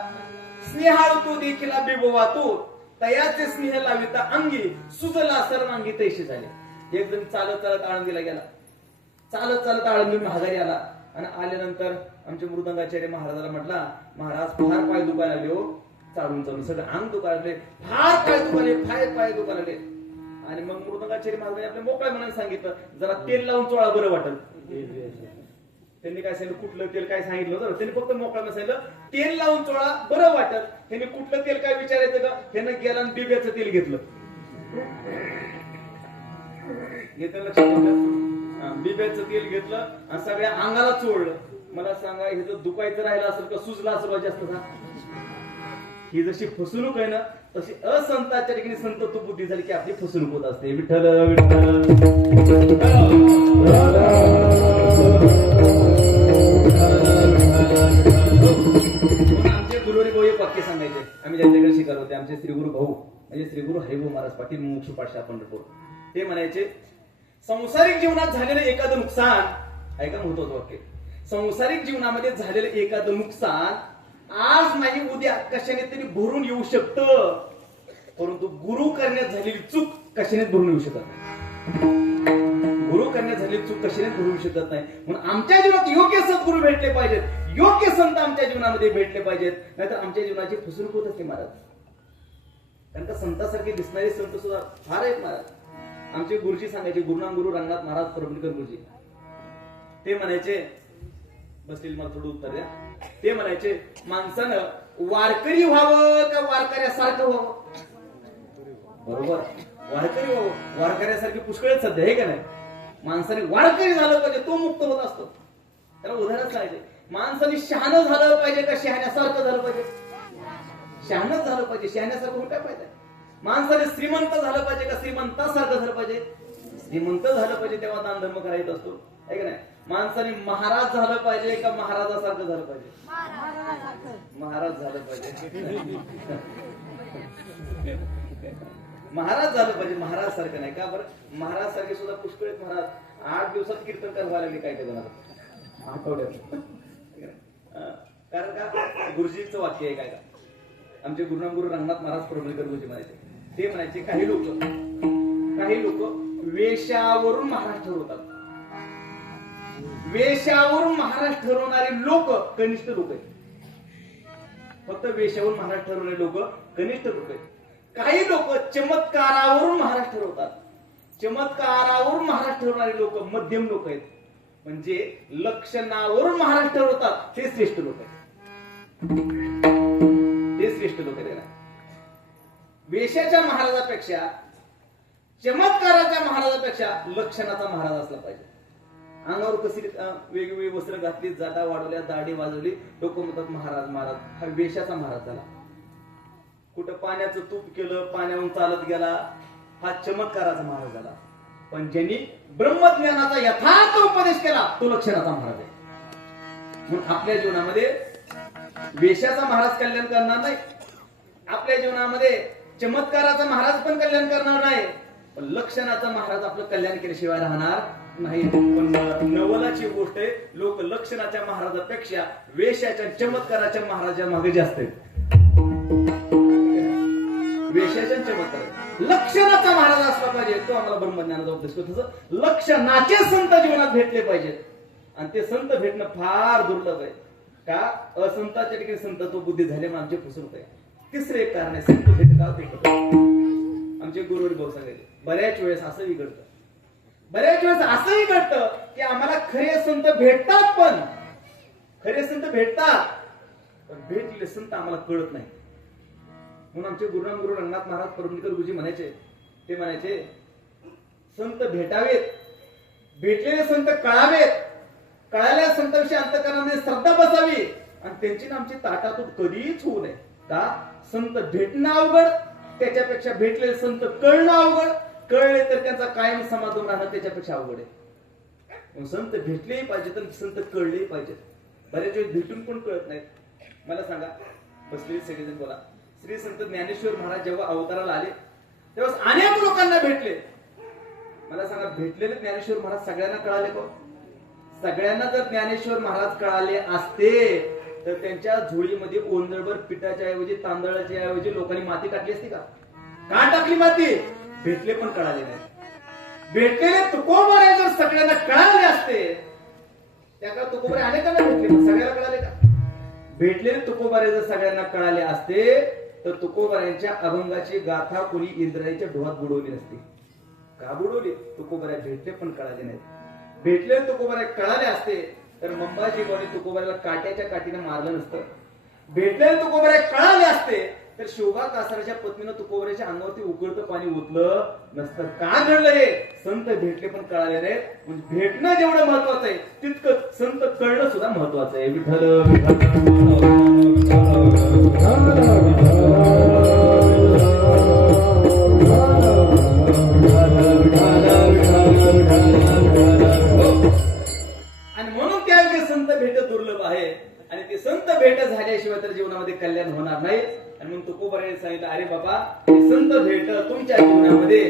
स्नेहाळ तू देखील बिबोवा तू तयाचे स्नेह लाविता अंगी सुजला सर्वांगी तैशी झाले. एक जण चालत चालत आळंदीला गेला, चालत चालत आळंदी महागारी आला आणि आल्यानंतर आमच्या मृदंगाचार्य महाराजाला म्हटला महाराज फार पाय दुखायला लागले हो, चालून चालून सगळं अंग दुखायला लागले, फार पाय दुखायले, फार पाय दुखायला लागले. आणि मग मृदंगाचार्य महाराजांनी आपल्या मोकळ्या मनाने सांगितलं जरा तेल लावून चोळा बरं वाटल. त्यांनी काय सांगितलं, कुठलं तेल काय सांगितलं होतं, त्यांनी फक्त मोकळ्यानं सांगितलं तेल लावून चोळा बरं वाटल. त्यांनी कुठलं तेल काय विचारायचं का, त्यानं गेला आणि बिब्याचं तेल घेतलं. बिब्याचं तेल घेतलं आणि सगळ्या अंगाला चोळलं. मला सांगा हे जर दुखायचं राहिलं असेल का सुजला असेल जास्त का. ही जशी फसवणूक आहे ना तशी असंताच्या ठिकाणी संत तू बुद्धी झाली की आपली फसवणूक होत असते. विठ्ठल विठ्ठल आमचे गुरुने भाऊ एक वाक्य सांगायचे, आम्ही ज्यांच्याकडे शिकार होते, आमचे श्री गुरु भाऊ म्हणजे श्री गुरु हरिभाऊ महाराज पाटील मुमुक्षू पाठशाह पंढरपूर. ते म्हणायचे संसारिक जीवनात झालेलं एखादं नुकसान, ऐका महत्वाचं वाक्य, संसारिक जीवनामध्ये झालेलं एखादं नुकसान आज नाही उद्या कशाने तरी भरून येऊ शकतं, परंतु गुरु करण्यात झालेली चूक कशाने भरून येऊ शकत नाही. गुरु करण्यात झालेली चूक कशाने भरून येऊ शकत नाही. म्हणून आमच्या जीवनात योग्य सद्गुरू भेटले पाहिजेत, योग्य संत आमच्या जीवनामध्ये भेटले पाहिजेत, नाहीतर आमच्या जीवनाची फसवणूक होत असते महाराज. कारण का संतांसारखे दिसणारे संत सुद्धा फार आहेत महाराज. आमचे गुरुजी सांगायचे, गुरुनाम गुरु रंगनाथ महाराज परमनीकर गुरुजी, ते म्हणायचे, बसलेली मला थोडं उत्तर द्या. ते म्हणायचे माणसानं वारकरी व्हावं का वारकऱ्यासारखं व्हावं. बरोबर, वारकरी वारकऱ्यासारखी पुष्कळच सध्या आहे का नाही. माणसाने वारकरी झालं पाहिजे तो मुक्त होत असतो. त्याला उदाहरण पाहिजे. माणसाने शहाणं झालं पाहिजे का शहाण्यासारखं झालं पाहिजे. शहाणच झालं पाहिजे. शहाण्यासारखं होऊन काय पाहिजे. माणसाने श्रीमंत झालं पाहिजे का श्रीमंतासारखं झालं पाहिजे. श्रीमंत झालं पाहिजे तेव्हा दान धर्म करायचा असतो आहे का नाही. माणसाने महाराज झालं पाहिजे का महाराजासारखं झालं पाहिजे. महाराज झालं पाहिजे. महाराज झालं पाहिजे. महाराज सारखं नाही का बरं. महाराज सारखे सुद्धा पुष्कळ आहेत महाराज. 8 दिवसात कीर्तन करायला लागले काय ते आठवड्यात. कारण का गुरुजींचं वाक्य आहे काय का. आमचे गुरुनाम गुरु रंगनाथ महाराज प्रभुकर गुरुजी म्हणायचे. ते म्हणायचे काही लोक वेशावरून महाराज ठरवतात. वेशावरून महाराज ठरवणारे लोक कनिष्ठ लोक आहेत. फक्त वेशावरून महाराज ठरवणारे लोक कनिष्ठ लोक आहेत. काही लोक चमत्कारावरून महाराज ठरवतात. चमत्कारावरून महाराज ठरवणारे लोक मध्यम लोक आहेत. म्हणजे लक्षणावरून महाराज ठरवतात ते श्रेष्ठ लोक आहेत. ते श्रेष्ठ लोक आहेत. वेशाच्या महाराजापेक्षा चमत्काराच्या महाराजापेक्षा लक्षणाचा महाराज असला पाहिजे. अंगावर कशी वेगवेगळी वस्त्र घातली, जाटा वाढवल्या, दाढी वाजवली, लोक म्हणतात महाराज महाराज. हा वेशाचा महाराज झाला. कुठं पाण्याचं तूप केलं, पाण्याहून चालत गेला, हा चमत्काराचा महाराज झाला. पण ज्यांनी ब्रह्मज्ञानाचा यथार्थ उपदेश केला तो लक्षणाचा महाराज आहे. म्हणून आपल्या जीवनामध्ये वेशाचा महाराज कल्याण करणार नाही. आपल्या जीवनामध्ये चमत्काराचा महाराज पण कल्याण करणार नाही. पण लक्षणाचा महाराज आपलं कल्याण केल्याशिवाय राहणार नाही. पण नवलाची गोष्ट आहे. लोक लक्षणाच्या महाराजापेक्षा वेशाच्या चमत्काराच्या महाराजा मागे जास्त आहेत. वेशाच्या चमत्कार लक्षणाचा महाराज असला पाहिजे तो आम्हाला ब्रह्मज्ञानाचा उपदेश करतो. लक्षणाचे संत जीवनात भेटले पाहिजेत. आणि ते संत भेटणं फार दुर्लभ आहे. का असंताच्या ठिकाणी संत तो बुद्धी झाले मग आमचे फसवत आहे. तिसरे एक कारण आहे संत भेटतात ते. आमचे गुरुवर भाऊ सांगायचे बऱ्याच वेळेस असंही घडतं. बऱ्याच वेळेस असंही घडतं की आम्हाला खरे संत भेटतात. पण खरे संत भेटतात पण भेटलेले संत आम्हाला कळत नाही. म्हणून आमचे गुरुनाम गुरु रंगनाथ महाराज परमनीकर गुरुजी म्हणायचे. ते म्हणायचे संत भेटावेत, भेटलेले संत कळावेत, कळालेल्या संतांविषयी अंतःकरणामध्ये श्रद्धा बसावी आणि त्यांची आमची ताटातूट कधीच होऊ नये. का संत भेटणं अवघड, त्याच्यापेक्षा भेटलेले संत कळणं अवघड, कळले तर त्यांचा कायम समाधान राहणं त्याच्यापेक्षा अवघड आहे. संत भेटलेही पाहिजे तर संत कळलेही पाहिजेत. बरेच वेळ भेटून पण कळत नाहीत. मला सांगा बसलेले सगळेजण बोला. श्री संत ज्ञानेश्वर महाराज जेव्हा अवताराला आले तेव्हा अनेक लोकांना भेटले. मला सांगा भेटलेले ज्ञानेश्वर महाराज सगळ्यांना कळाले का. सगळ्यांना जर ज्ञानेश्वर महाराज कळाले असते तर त्यांच्या झोळीमध्ये ओंजळभर पिठाच्या ऐवजी तांदळाच्या ऐवजी लोकांनी माती टाकली असती का. का टाकली माती. भेटले पण कळाले नाही. भेटलेले तुकोबरे जर सगळ्यांना कळाले असते त्या काळात तुकोबरे अनेकांना भेटले पण सगळ्यांना कळाले का. भेटलेले तुकोबरे जर सगळ्यांना कळाले असते तर तुकोबऱ्यांच्या अभंगाची गाथा कोणी इंद्रायच्या डोहात बुडवली नसती. का बुडवली. तुकोबऱ्या भेटले पण कळाले नाहीत. भेटले तुकोबऱ्या कळाले असते तर मंबाजी गौरी तुकोबऱ्याला काट्याच्या काठीने मारलं नसतं. भेटलेले तुकोबऱ्या कळाले असते तर शिवबा कासाराच्या पत्नीनं तुकोबऱ्याच्या अंगावरती उकळतं पाणी ओतलं नसतं. का घडलं हे. संत भेटले पण कळाले नाहीत. म्हणजे भेटणं जेवढं महत्वाचं आहे तितकं संत कळणं सुद्धा महत्वाचं आहे. विठ्ठल आणि म्हणून त्यावेळी संत भेट दुर्लभ आहे. आणि ते संत भेट झाल्याशिवाय तर जीवनामध्ये कल्याण होणार नाही. आणि म्हणून तुकोबराने सांगितलं अरे बाबा संत भेट तुमच्या जीवनामध्ये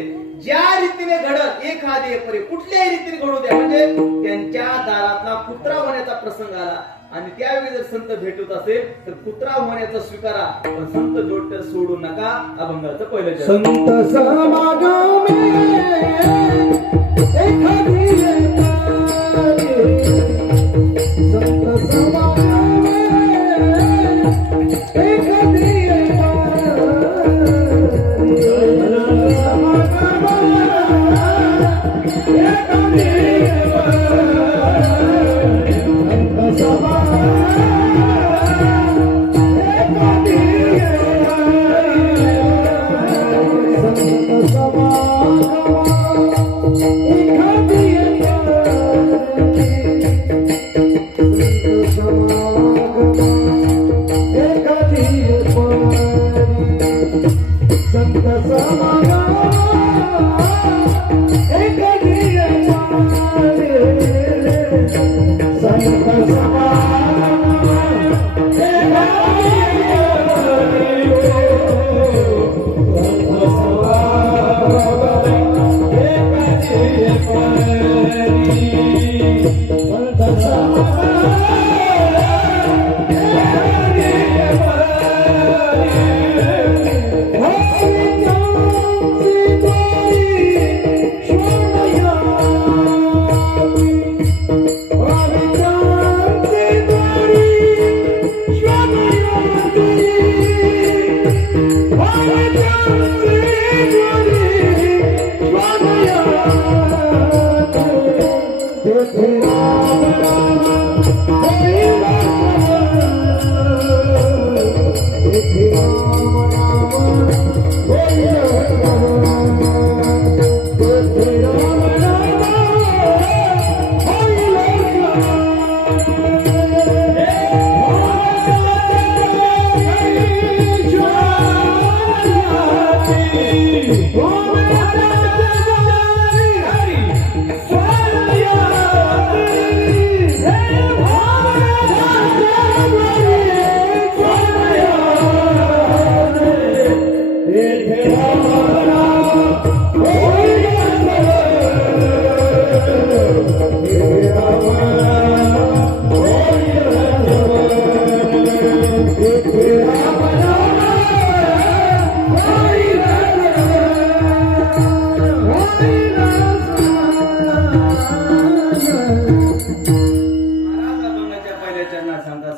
ज्या रीतीने घडत एखादे परी कुठल्याही रीतीने घडू द्या. म्हणजे त्यांच्या दारातला कुत्रा होण्याचा प्रसंग आला आणि त्यावेळी जर संत भेटत असेल तर कुत्रा होण्याचा स्वीकारा पण संत जोड सोडू नका. अभंगाचं पहिलं संत समागमे एखादी संत समागमे एखादी Sama संत समागम एक दिवसारे संत समागम एक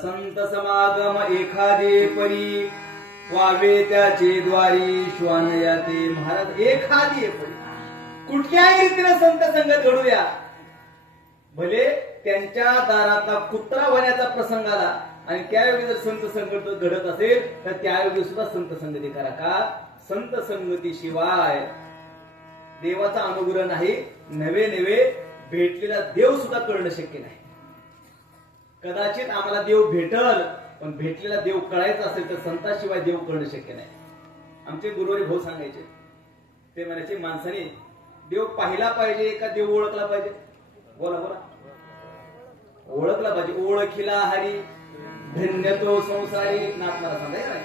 संत समागम एखादे परी वावे त्याचे द्वारी श्वान याते. महाराज एखादी परी कुठल्याही रीतीने संत संगत घडू द्या, भले त्यांच्या दाराचा कुत्रा होण्याचा प्रसंग आला आणि त्यावेळी जर संत संगत घडत असेल तर त्यावेळी सुद्धा संत संगती करा. का? संत संगतीशिवाय देवाचा अनुग्रह नाही. नवे नवे भेटलेला देव सुद्धा कळणं शक्य नाही. कदाचित आम्हाला देव भेटल, पण भेटलेला देव कळायचा असेल तर संताशिवाय देव कळणं शक्य नाही. आमचे गुरुवारी भाऊ सांगायचे, ते म्हणायचे माणसाने देव पाहिला पाहिजे का देव ओळखला पाहिजे? बोला बोला. ओळखला पाहिजे. ओळखीला हरी धन्य तो संसारी. नाथ मला सांगायचं नाही,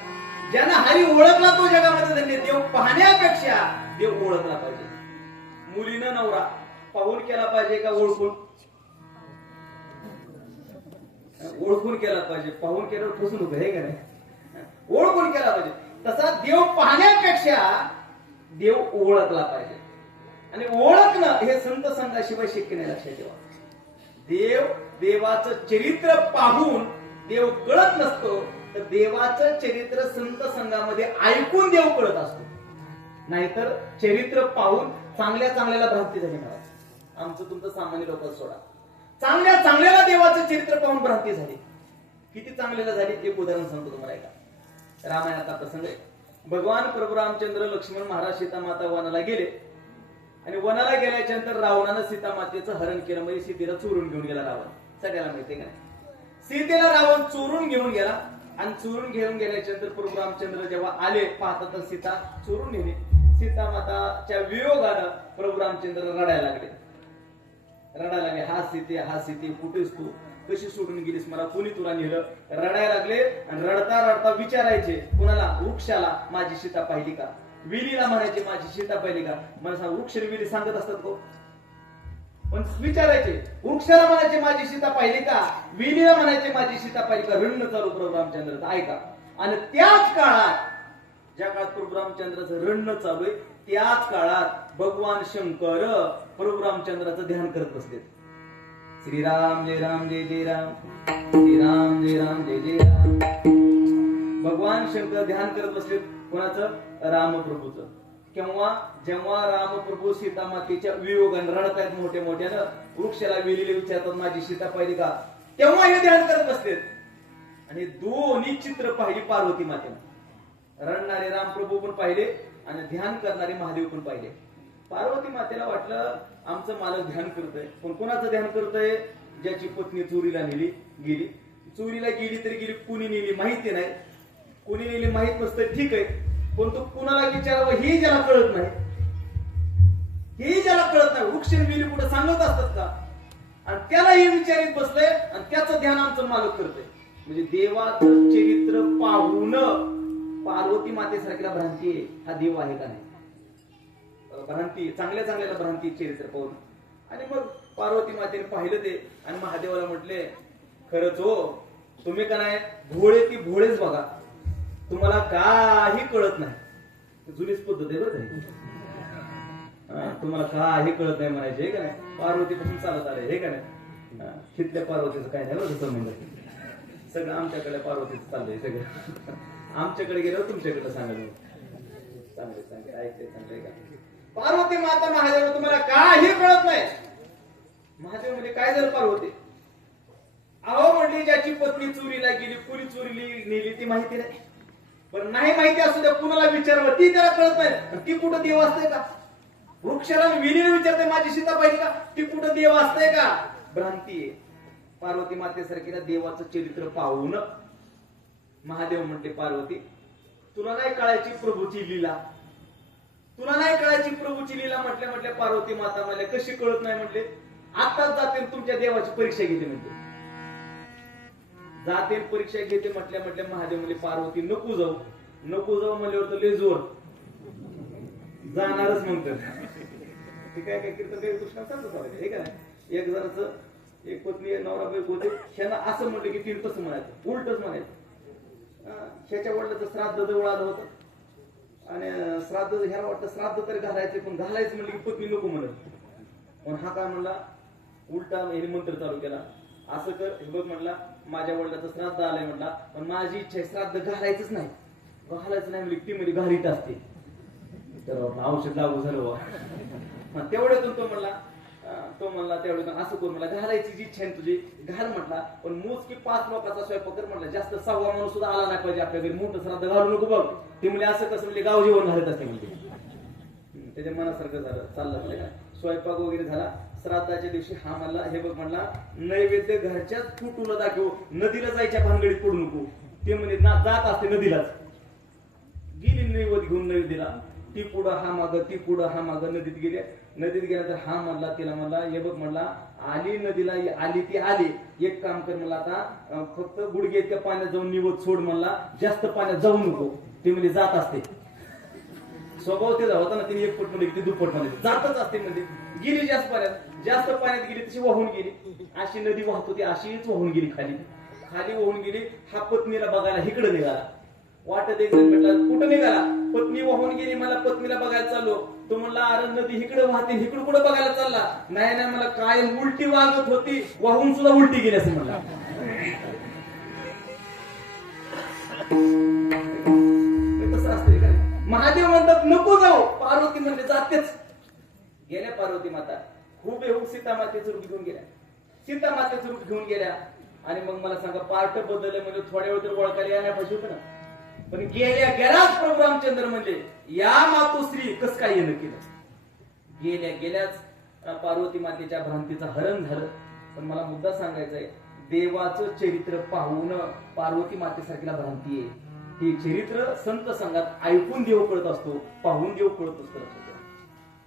ज्यांना हरी ओळखला तो जगामध्ये धन्य. देव पाहण्यापेक्षा देव ओळखला पाहिजे. मुलीनं नवरा पाहून केला पाहिजे का ओळखून? ओळखून केला पाहिजे. पाहून केल्यावर फसवणूक आहे का नाही? ओळखून केला पाहिजे. तसा देव पाहण्यापेक्षा देव ओळखला पाहिजे. आणि ओळखणं हे संत संघाशिवाय शक्य नाही. लक्षात ठेवा. देवाचं चरित्र पाहून देव कळत नसतो, तर देवाचं चरित्र संत संघामध्ये ऐकून देव कळत असतो. नाहीतर चरित्र पाहून चांगल्या चांगल्याला भ्रांती झाली. महाराज आमचं तुमचं सामान्य लोक सोडा, चांगल्या चांगल्याला देवाचं चरित्र पाहून भ्रांती झाली. किती चांगल्याला झाली एक उदाहरण सांगतो तुम्हाला. ऐका. रामायणाचा प्रसंग आहे. भगवान प्रभू रामचंद्र लक्ष्मण महाराज सीता माता वनाला गेले आणि वनाला गेल्याच्या नंतर रावणानं सीता मातेचं हरण केलं. म्हणजे सीतेला चोरून घेऊन गेला रावण. सगळ्याला माहिती का नाही? सीतेला रावण चोरून घेऊन गेला आणि चोरून घेऊन गेल्याच्या नंतर प्रभू रामचंद्र जेव्हा आले पाहतात तर सीता चोरून नेली. सीता माताच्या वियोगानं प्रभू रामचंद्र रडायला लागले. हा सीते कुठेस तू? कशी सोडून गेलीस मला? कोणी तुला नेलं? रडायला लागले आणि रडता रडता विचारायचे कुणाला? वृक्षाला माझी सीता पाहिली का? विलीला म्हणायचे माझी सीता पाहिली का? मला सांग, वृक्ष विली सांगत असतात को? पण विचारायचे. वृक्षाला म्हणायचे माझी सीता पाहिली का? विलीला म्हणायचे माझी सीता पाहिली का? रण चालू प्रभू रामचंद्राचं. ऐका. आणि त्याच काळात, ज्या काळात प्रभू रामचंद्राचं रण चालू आहे, त्याच काळात भगवान शंकर प्रभू रामचंद्राचं ध्यान करत बसले. श्रीराम जय राम जय जय राम, श्रीराम जय राम जय जय राम. भगवान शंकर ध्यान करत बसले. कोणाचं? रामप्रभूचं. जेव्हा रामप्रभू सीता मातेच्या वियोगाने रडतायत मोठ्या मोठ्यानं, वृक्षाला वेलीला विचारतात माझी सीता पाहिली का? तेव्हा हे ध्यान करत बसलेत. आणि दोन्ही चित्र पाहिली पार्वती मातेनं. रडणारे रामप्रभू पण पाहिले आणि ध्यान करणारे महादेव पण पाहिले. पार्वती मातेला वाटलं आमचं मालक ध्यान करतोय, पण कोणाचं ध्यान करतोय? ज्याची पत्नी चोरीला गेली. चोरीला गेली तरी गेली, कुणी नेली माहिती नाही. कुणी नेली माहित नसतं, ठीक आहे. पण तू कुणाला विचारावं ही ज्याला कळत नाही, ही ज्याला कळत नाही, वृक्ष मिली कुठं सांगत असतात का? आणि त्यालाही विचारित बसलंय आणि त्याचं ध्यान आमचं मालक करतंय. म्हणजे देवाचं चरित्र पाहून पार्वती मातेसारख्याला भ्रांती आहे, हा देव आहे का नाही? भ्रांती, चांगल्या चांगल्याला भ्रांती चरित्र पाहून. आणि मग पार्वती मातेने पाहिलं ते आणि महादेवाला म्हटले, खरंच हो, तुम्ही का नाही भोळे ती भोळेच बघा, तुम्हाला काही कळत नाही. जुनीच पद्धत आहे बरं का, तुम्हाला काही कळत नाही म्हणायचे, हे का नाही? पार्वती पासून चालत आले, हे का नाही? तिथल्या पार्वतीचं काय नाही बरं संबंध, सगळं आमच्याकडे पार्वतीचं चाललंय सगळं. आमच्याकडे गेल्यावर तुमच्याकडे सांगायला चांगले चांगले ऐकले चांगले का? पार्वती माता महादेव तुम्हाला काही कळत नाही. महादेव म्हणजे काय झालं पार्वती? अहो म्हणली, ज्याची पत्नी चोरीला गेली, पुरी चोरीली नेली ती माहिती नाही, पण नाही माहिती असू द्या, कुणाला विचारावं ती त्याला कळत नाही. ती कुठं देव असते का? वृक्षाला विहिरीला विचारते माझी सीता पाहिजे का? ती कुठं देव असते का? भ्रांती आहे. पार्वती मातेसारखीला देवाचं चरित्र पाहून महादेव म्हणते, पार्वती तुला नाही कळायची प्रभूची लीला, तुला नाही कळायची प्रभूची लीला. म्हटल्या पार्वती माता म्हणल्या, कशी कळत नाही? म्हटले, आताच जाते तुमच्या देवाची परीक्षा घेते. म्हणते जाते परीक्षा घेते. म्हटल्या महादेव म्हणले, पार्वती नको जाऊ, नको जाऊ म्हणल्यावर तर लय जोर जाणारच म्हणतात. ते काय कीर्तन कृष्णा सांगत होता, हे काय एक जणांचं एक पत्नी नवरा बायको होते, ह्यांना असं म्हटलं की तीन तसं म्हणायचं, उलटच म्हणायचं. ह्याच्या वडिलाचं श्राद्ध जवळ आलं होतं आणि श्राद्ध ह्याला वाटतं श्राद्ध तरी घालायचे, पण घालायचं म्हणलं की पत्नी नको म्हणत. पण हा काय म्हणला, उलटा हे मंत्र चालू केला, असं कर हे बघ म्हणला, माझ्या वडिलाचं श्राद्ध आलंय म्हटला, पण माझी इच्छा आहे श्राद्ध घालायचंच नाही, घालायचं नाही म्हणजे ती मध्ये घालीत असते. तर औषध लागू झालं तेवढ्यातून तो म्हणला तेवढ्यातून असं करून मला घालायची जी इच्छा आहे तुझी घाल म्हटला, पण मोजकी 5 लोकांचा स्वयंपाक कर म्हटला, जास्त 6वा माणूस सुद्धा आला नाही पाहिजे आपल्या घरी, मोठं श्राद्ध घालू नको बघ. ते म्हणजे असं कसं म्हणजे गाव जेवण घालत असते म्हणजे त्याच्या मनासारखं झालं चाललं. स्वयंपाक वगैरे झाला. श्राद्धाच्या दिवशी हा म्हणला, हे बघ म्हणला, नैवेद्य घरच्याच फुटूला दाखव, नदीला जायच्या भानगडीत पडू नको. ते म्हणजे जात असते नदीलाच. गेली नैवेद्य घेऊन नैवेद्यला, ती पुढं हा माग, ती पुढं हा माग, नदीत गेल्या. नदीत गेल्यानंतर हा म्हणला तिला म्हणला, हे बघ म्हणला, आली नदीला आली ती आली, एक काम कर म्हणला, आता फक्त गुडघे इतक्या पाण्यात जाऊन निवत सोड म्हणला, जास्त पाण्यात जाऊ नको. ते म्हणजे जात असते, स्वभाव ते होता ना, तिने 1 फूट मध्ये ती 2 फूट मध्ये जातच असते. म्हणजे गेली जास्त पाण्यात गेली, तशी वाहून गेली. अशी नदी वाहत होती, अशीच वाहून गेली, खाली वाहून गेली. हा पत्नीला बघायला इकडे निघाला, वाटत एक जण म्हटला, कुठं निघाला? पत्नी वाहून गेली, मला पत्नीला बघायला चाललो. तो म्हणला, अरे नदी इकडे वाहते, इकडे कुठं बघायला चालला? नाही मला काय उलटी वागत होती, वाहून सुद्धा उलटी गेली असं म्हणला. तसं असते का? महादेव म्हणतात नको जाऊ, पार्वती म्हणते जातेच. गेल्या पार्वती माता हुबेहूब सीता मातेचं रूप घेऊन गेल्या, सीता मातेचं रूप घेऊन गेल्या. आणि मग मला सांगा, पार्ट बदलले म्हणजे थोड्या वेळ तर ओळखायला यायला पाहिजे होतं ना. पण गेल्याच प्रभू रामचंद्र म्हणले, या मातोश्री कस काय येणं केलं? गेल्याच पार्वती मातेच्या भ्रांतीचं हरण झालं. पण मला मुद्दा सांगायचा आहे, देवाचं चरित्र पाहून पार्वती मातेसारखीला भ्रांती आहे. हे चरित्र संत संघात ऐकून देव कळत असतो, पाहून देव कळत असतो.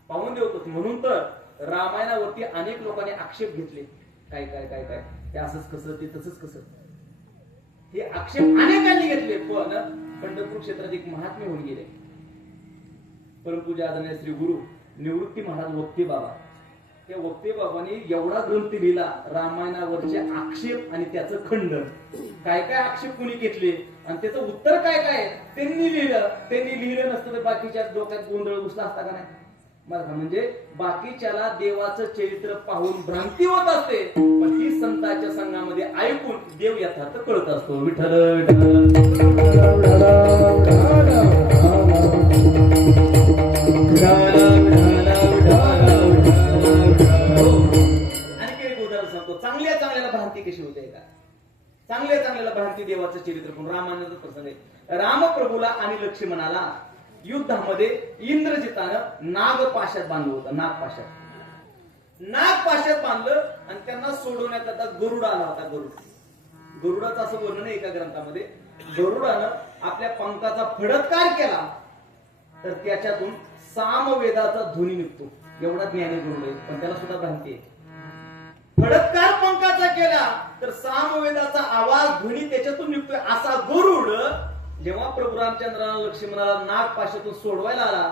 पाहून देव कळत. म्हणून तर रामायणावरती अनेक लोकांनी आक्षेप घेतले, काय काय काय काय ते असंच कसं, ते तसंच कसं, हे आक्षेप अनेकांनी घेतले. पण पंढरपूर क्षेत्रात एक महात्मे होऊन गेले, परमपूज्य आदरणीय श्री गुरु निवृत्ती महाराज वक्ते बाबा. त्या वक्ते बाबांनी एवढा ग्रंथ लिहिला, रामायणावरचे आक्षेप आणि त्याचं खंडन, काय काय आक्षेप कुणी घेतले आणि त्याचं उत्तर काय काय त्यांनी लिहिलं. त्यांनी लिहिलं नसतं तर बाकीच्या डोक्यात गोंधळ घुसला असता का नाही? म्हणजे बाकीच्याला देवाचं चरित्र पाहून भ्रांती होत असते, पण ही संतांच्या संघामध्ये ऐकून देव यथार्थ कळत असतो. विठ्ठल आणखी एक उदाहरण सांगतो. चांगल्याला भ्रांती कशी होते का? चांगल्याला भ्रांती देवाचं चरित्र पण रामायणाचा प्रसंग आहे. रामप्रभूला आणि लक्ष्मणाला युद्धामध्ये इंद्रजितानं नागपाशात बांधलं होतं. नागपाशात बांधलं आणि त्यांना सोडवण्यात आता गरुड आला होता. गरुडाचं असं वर्णन आहे एका ग्रंथामध्ये. गरुडानं आपल्या पंखाचा फडत्कार केला तर त्याच्यातून सामवेदाचा ध्वनी निघतो. एवढा ज्ञानी गुरुड आहे, पण त्याला सुद्धा भ्रांती आहे. फडत्कार पंखाचा केला तर सामवेदाचा आवाज ध्वनी त्याच्यातून निघतोय. असा गरुड जेव्हा प्रभू रामचंद्राला लक्ष्मणाला नाग पाशातून सोडवायला आला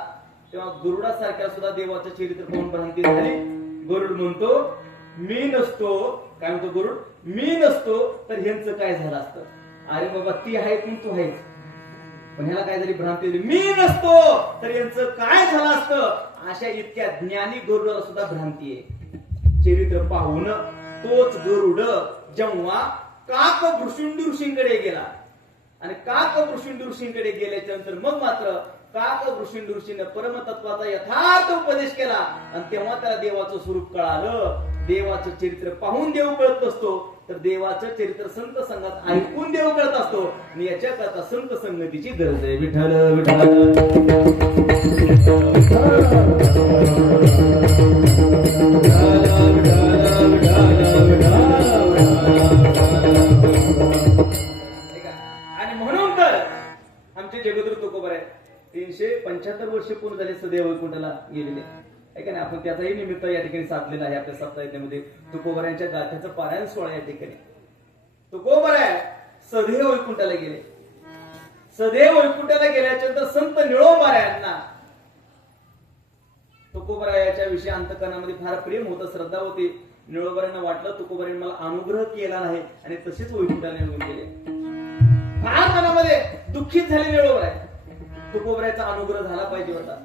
तेव्हा गरुडासारख्या सुद्धा देवाचं चरित्र पाहून भ्रांती झाली. गरुड म्हणतो मी नसतो, काय म्हणतो गरुड, मी नसतो तर ह्यांचं काय झालं असतं. अरे बाबा ती आहे पण तू आहेस, पण ह्याला काय झाली भ्रांती झाली, मी नसतो तर यांचं काय झालं असतं. अशा इतक्या ज्ञानी गरुडाला सुद्धा भ्रांती आहे. चरित्र पाहून तोच गरुड जेव्हा काक भृशुंडी ऋषींकडे गेला आणि काक भृशुंडी ऋषींकडे गेल्याच्या नंतर मग मात्र काक भृशुंडी ऋषीने परमतत्वाचा यथार्थ उपदेश केला आणि तेव्हा त्याला देवाचं स्वरूप कळालं. देवाचं चरित्र पाहून देव कळत नसतो, तर देवाचं चरित्र संत संघात ऐकून देव कळत असतो. आणि याच्या करता संत संगतीची गरज आहे. विठ्ठल आणि म्हणून तर आमचे जगद्गुरु तुकोबर आहे 375 वर्ष पूर्ण झाले सदैव वैकुंठाला गेलेले आहे का नाही. आपण त्याचाही निमित्त या ठिकाणी साधलेला आहे. आपल्या सप्ताहामध्ये तुकोबर यांच्या गाथ्याचं पारायण सोहळा या ठिकाणी. तुकोबर आहे सदैव वैकुंठाला गेले. सदैव वैकुंठाला गेल्याच्या नंतर संत निळोबारा यांना तुकोबरायाच्या विषयी अंतकरणामध्ये फार प्रेम होतं, श्रद्धा होती. निळोबारांना वाटलं तुकोबरांनी मला अनुग्रह केला नाही आणि तसेच वैकुंठाला निघून गेले. फार मनामध्ये दुःखित झाले निळोबाराय. तुकोबरायाचा अनुग्रह झाला पाहिजे होता,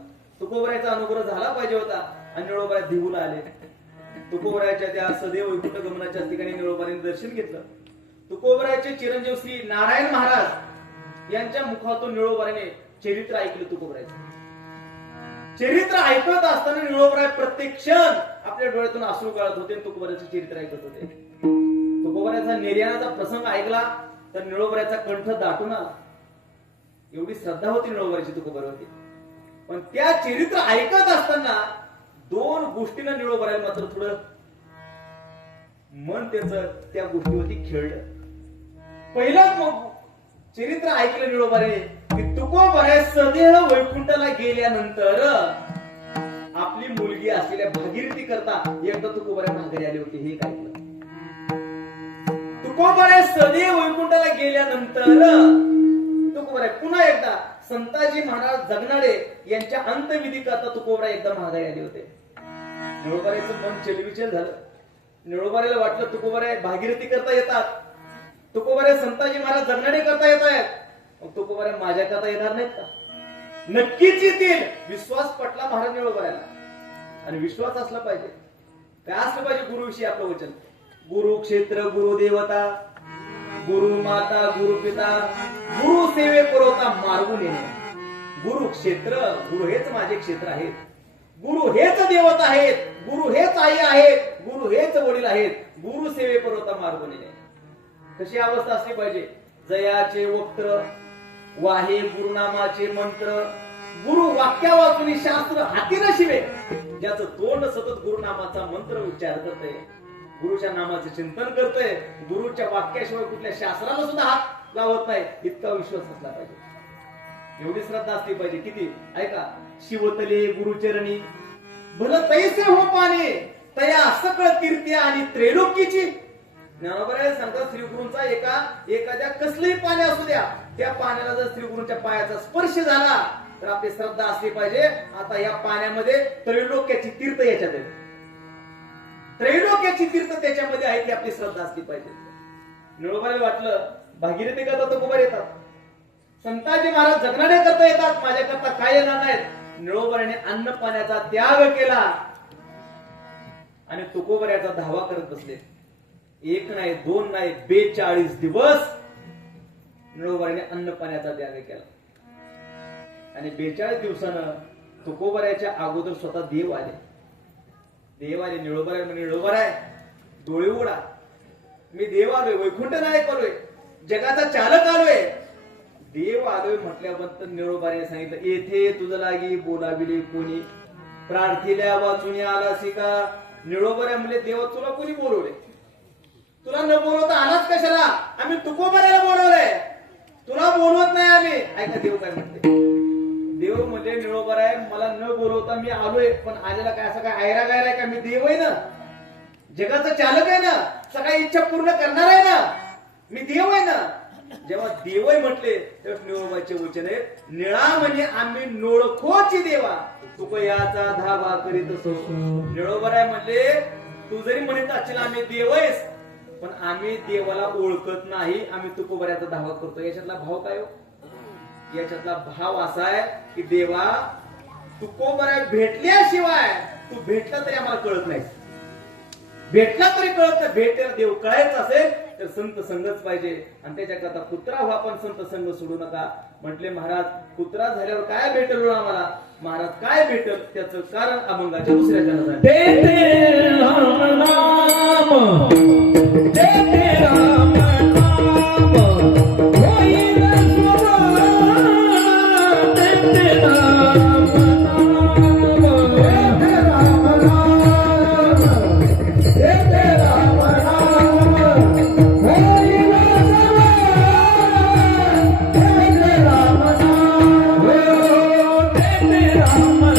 तुकोबरायाचा अनुग्रह झाला पाहिजे होता आणि निळोबाराय देहूला आले. तुकोबरायाच्या त्या सदैव वैकुंठ गमनाच्या ठिकाणी निळोबारांनी दर्शन घेतलं. तुकोबरायाचे चिरंजीव श्री नारायण महाराज यांच्या मुखातून निळोबाराने चरित्र ऐकलं. तुकोबरायाचं चरित्र ऐकत असताना निळोबराय प्रत्येक क्षण आपल्या डोळ्यातून अश्रू गळत होते आणि तुकोबरायाचं चरित्र ऐकत होते. तुकोबरायाचा निर्याणाचा प्रसंग ऐकला तर निळोबरायाचा कंठ दाटून आला. एवढी श्रद्धा होती निळोबरायाची तुकोबरावरती. पण त्या चरित्र ऐकत असताना दोन गोष्टींना निळोबरायला मात्र थोडं मन त्याचं त्या गोष्टीवरती खेळलं. पहिलं चरित्र ऐकलं निळोबाने की तुकोबराय सदैव वैकुंठाला गेल्यानंतर आपली मुलगी असलेल्या भागीरथी करता एकदा तुकोबराय माघारी आले होते. हे ऐकलं. तुकोबराय सदैव वैकुंठाला गेल्यानंतर तुकोबराय पुन्हा एकदा संताजी महाराज जगनाडे यांच्या अंतविधी करता तुकोबराय एकदा माघारी आले होते. निळोबारायचं मन चलविचल झालं. निळोबारायला वाटलं तुकोबराय भागीरथी करता येतात, तुकोबराय संताजी महाराज जगनाडे करता येत आहेत, मग तुकोबराय माझ्या करता येणार नाहीत का? नक्कीच येतील. विश्वास पटला महाराज निळोबारायला. आणि विश्वास असला पाहिजे. काय असलं पाहिजे गुरुविषयी आपलं वचन? गुरु क्षेत्र, गुरु देवता, गुरु माता, गुरु पिता, गुरु सेवे पुरवता मार्गून येणे. गुरु क्षेत्र, गुरु हेच माझे क्षेत्र आहेत, गुरु हेच देवता आहेत, गुरु हेच आई आहेत, गुरु हेच वडील आहेत. गुरु सेवे पुरवता मार्गून येणे. कशी अवस्था असली पाहिजे? जयाचे वक्त्र वाहे गुरुनामाचे मंत्र, गुरु वाक्या वाचून शास्त्र हाती नशिवे. ज्याचं तोंड सतत गुरुनामाचा मंत्र उच्चार करतंय, गुरुच्या नामाचे चिंतन करतोय, गुरुच्या वाक्याशिवाय कुठल्या शास्त्राला सुद्धा हात लावत नाही, इतका विश्वास असला पाहिजे. एवढी श्रद्धा असली पाहिजे. किती? ऐका. शिवतले गुरुचरणी भल तैसे हो पाने, तया सकळ कीर्ती आणि त्रैलोकीची. ज्ञानोबराय सांगतात श्रीगुरूंचा एखाद्या कसलंही पाणी असू द्या, त्या पाण्याला जर श्रीगुरूंच्या पायाचा स्पर्श झाला तर आपली श्रद्धा असली पाहिजे. आता या पाण्यामध्ये त्रैलोक्याची तीर्थ याच्यात आहे, त्रैलोक्याची तीर्थ त्याच्यामध्ये आहे, ती आपली श्रद्धा असली पाहिजे. निळोबाला वाटलं भागीरथी करता तुकोबर येतात, संताजी महाराज जगनाडे करता येतात, माझ्या करता काय येणार नाहीत. निळोबाने अन्न पाण्याचा त्याग केला आणि तुकोबऱ्याचा धावा करत बसले. एक नाही, दोन नाही, 42 दिवस निळोबाने अन्न पाण्याचा त्याग केला. आणि 42 दिवसानं तुकोबऱ्याच्या अगोदर स्वतः देव आले. देव आले. निळोबाराय म्हणजे निळोबाराय डोळे उघडा, मी देव आलोय, वैकुंठ नायक आलोय, जगाचा चालक आलोय. देव आलोय म्हटल्यानंतर निळोबाने सांगितलं, येथे तुझं लागी बोलाविले कोणी, प्रार्थील्या वाचून आलासी का. निळोबाराय म्हणले, देवा तुला कोणी बोलवले? तुला न बोलवता आलाच कशाला? आम्ही तुकोबरायला बोलवलंय, तुला बोलवत नाही आम्ही. ऐका देव काय म्हणते. देव म्हणजे निळोबर आहे, मला न बोलवता मी आलोय, पण आलेला काय असं काय आयरा गायरा आहे का? मी देव आहे ना, जगाचा चालक आहे ना, सगळ्या इच्छा पूर्ण करणार आहे ना, मी देव आहे ना. जेव्हा देवय म्हटले तेव्हा निळोबाचे वचन आहे, निळा म्हणजे आम्ही नोळखोची देवा तुक याचा धावा करीत असो. निळोबर आहे म्हणले, तू जरी म्हणत असशील आम्ही देव आहेस, पण आम्ही देवाला ओळखत नाही, आम्ही तुकोबऱ्याचा धावा करतो. याच्यातला भाव काय हो? याच्यातला भाव असा आहे की देवा तुकोबऱ्या भेटल्याशिवाय तू भेटला तरी आम्हाला कळत नाही, भेटला तरी कळत नाही. भेटलेला देव कळायचा असेल तर संत संगच पाहिजे, आणि त्याच्याकरता कुत्रा व्हा पण संत संग सोडू नका. म्हटले महाराज कुत्रा झाल्यावर काय भेटल आम्हाला? महाराज काय भेटल त्याचं कारण अभंगाच्या दुसऱ्या चरणात देते राम नाम, देते राम नाम, होईल सुवास, देते राम नाम, देते राम नाम, देते राम नाम, होईल सुवास, देते राम नाम, देते राम नाम, देते राम नाम, होईल सुवास,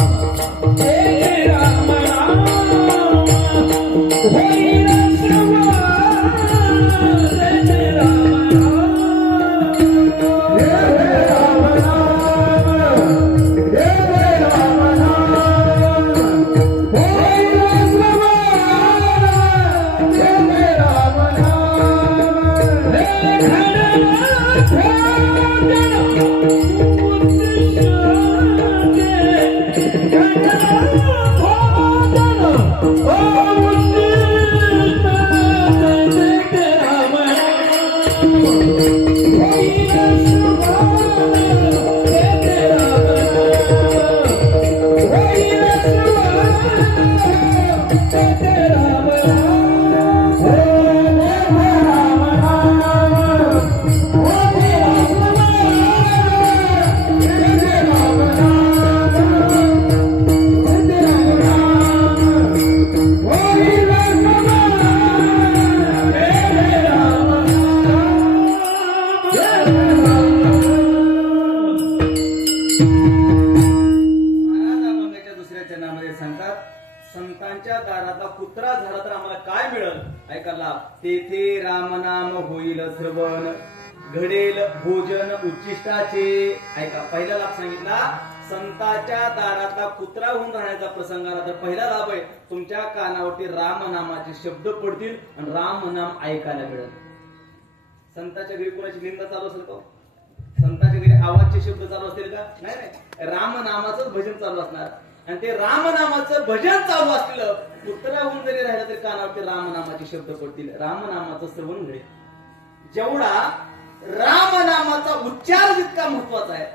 देते राम नाम, देते राम नाम, देते राम नाम, होईल सुवास, देते राम नाम, हे महाराज अभंगाच्या दुसऱ्या चरणामध्ये सांगतात, संतांच्या दारातला कुत्रा झाला तर आम्हाला काय मिळेल? ऐका लाभ, तेथे रामनाम होईल श्रवण, घडेल भोजन उच्चिष्टाचे. ऐका, पहिला लाभ सांगितला, संतांच्या दारातला कुत्रा होऊन राहण्याचा प्रसंग आला तर पहिला लाभ आहे, तुमच्या कानावरती रामनामाचे शब्द पडतील आणि रामनाम ऐकायला मिळेल. संतांच्या घरी कोणाची निंदा चालू असेल का? संतांच्या घरी आवाजचे शब्द चालू असतील का? नाही नाही, रामनामाचं भजन चालू असणार, आणि ते रामनामाचं भजन चालू असलेलं कुत्रा होऊन जरी राहिलं तरी कानावरती रामनामाचे शब्द पडतील, रामनामाचं श्रवण घडेल. जेवढा रामनामाचा उच्चार जितका महत्वाचा आहे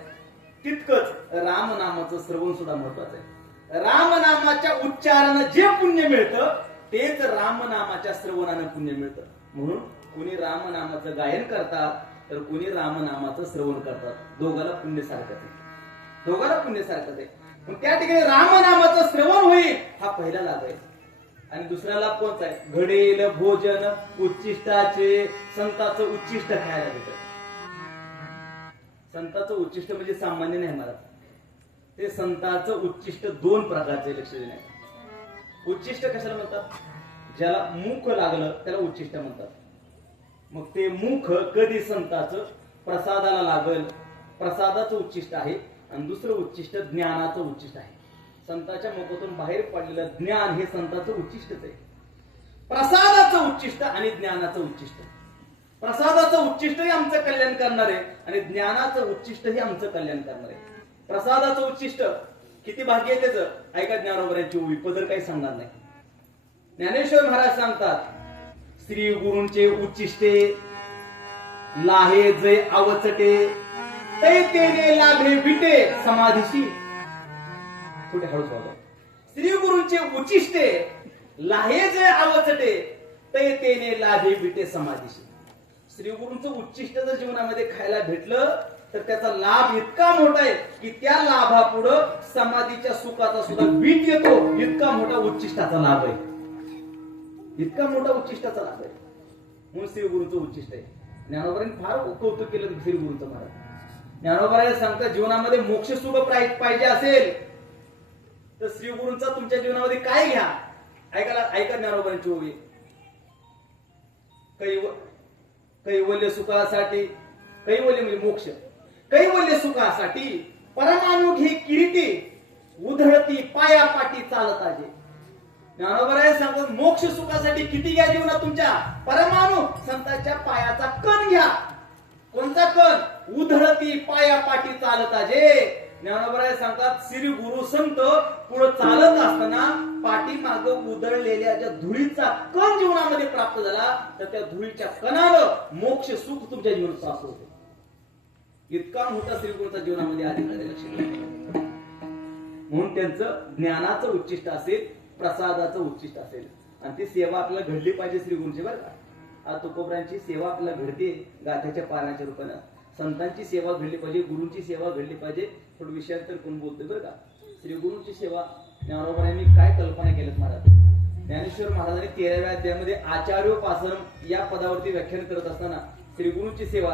तितकंच रामनामाचं श्रवण सुद्धा महत्वाचं आहे. रामनामाच्या उच्चारानं जे पुण्य मिळतं तेच रामनामाच्या श्रवणानं पुण्य मिळतं. म्हणून कोणी रामनामाचं गायन करतात तर कोणी रामनामाचं श्रवण करतात, दोघाला पुण्य सारखंच आहे, दोघाला पुण्य सारखंच आहे. मग त्या ठिकाणी रामनामाचं श्रवण होईल हा पहिला लाभ आहे. आणि दुसरा लाभ कोणता आहे? घडेल भोजन उच्चिष्टाचे, संतांचं उच्चिष्ट खायला भेटत. संतांचं उच्चिष्ट म्हणजे सामान्य नाही महाराज, ते संतांचं उच्चिष्ट दोन प्रकारचे लक्ष देण्यात. उच्चिष्ट कशाला म्हणतात? ज्याला मुख लागलं त्याला उच्चिष्ट म्हणतात. मग ते मुख कधी संतांचं प्रसादाला लागल, प्रसादाचं उच्चिष्ट आहे, आणि दुसरं उच्चिष्ट ज्ञानाचं उच्चिष्ट आहे. संतांच्या मुखातून बाहेर पडलेलं ज्ञान हे संतांचं उच्चिष्टच आहे. प्रसादाचं उच्चिष्ट आणि ज्ञानाचं उच्चिष्ट. प्रसादाचं उच्चिष्टही आमचं कल्याण करणार आहे आणि ज्ञानाचं उच्चिष्टही आमचं कल्याण करणार आहे. प्रसादाचं उच्चिष्ट किती भाग्य आहे त्याचं, ऐका ज्ञानोबऱ्यांची ओवी, पदर काही सांगणार नाही. ज्ञानेश्वर महाराज सांगतात, श्री गुरूंचे उच्चिष्टे लाहे जय आवचटे, तै तेने लाभे विटे समाधीशी. थोडे हळूच बोला. श्री गुरूंचे उच्चिष्टे लाहे जय आवचटे, तै तेने लाभे विटे समाधीशी. श्री गुरूंचं उच्चिष्ट जर जीवनामध्ये खायला भेटलं तर त्याचा लाभ इतका मोठा आहे की त्या लाभापुढं समाधीच्या सुखाचा सुद्धा वीट येतो. इतका मोठा उच्चिष्टाचा लाभ आहे, इतका मोठा उच्चिष्टाचा लाभ आहे. म्हणून श्री गुरूंचं उच्चिष्ट आहे. ज्ञानोबरांनी फार कौतुक केलं श्री गुरूंचं महाराज. ज्ञानोबा सांगतात जीवनामध्ये मोक्ष सुख पाहिजे असेल तर श्री गुरूंचा तुमच्या जीवनामध्ये काय घ्या. ऐका ज्ञानोबांची ओवी. कैवल्य सुखासाठी, कैवल्य म्हणजे मोक्ष, कैवल्य सुखासाठी परमाणु घे किरीटी, उधळती पाया पाटी चालत आहे. ज्ञानोबा सांगतात मोक्ष सुखासाठी किती घ्या जीवनात तुमच्या, परमाणु संतांच्या पायाचा कण घ्या. कोणता कण? उधळती पाया पाटी चालत आहे. ज्ञानोबा सांगतात श्री गुरु संत पुढे चालत असताना पाठीमाग उधळलेल्या ज्या धुळीचा कण जीवनामध्ये प्राप्त झाला तर त्या धुळीच्या कणानं मोक्ष सुख तुमच्या जीवनात प्राप्त होते. इतका मोठा श्री गुरूंचा जीवनामध्ये अधिकारी लक्ष दिलं. म्हणून त्यांचं ज्ञानाचं उच्चिष्ट असेल, प्रसादाचं उच्चिष्ट असेल आणि ती सेवा आपल्याला घडली पाहिजे श्री गुरूंची. बरं का, आज तुकोबरांची सेवा आपल्याला घडते गाथ्याच्या पारायणाच्या रूपानं. संतांची सेवा घडली पाहिजे, गुरूंची सेवा घडली पाहिजे. थोडं विषयानंतर कोण बोलतोय बरं का. श्री गुरूंची सेवा ज्ञानोबांनी काय कल्पना केल्यात महाराज. ज्ञानेश्वर महाराजांनी 13व्या अध्यायामध्ये आचार्योपासन या पदावरती व्याख्यान करत असताना श्री गुरूंची सेवा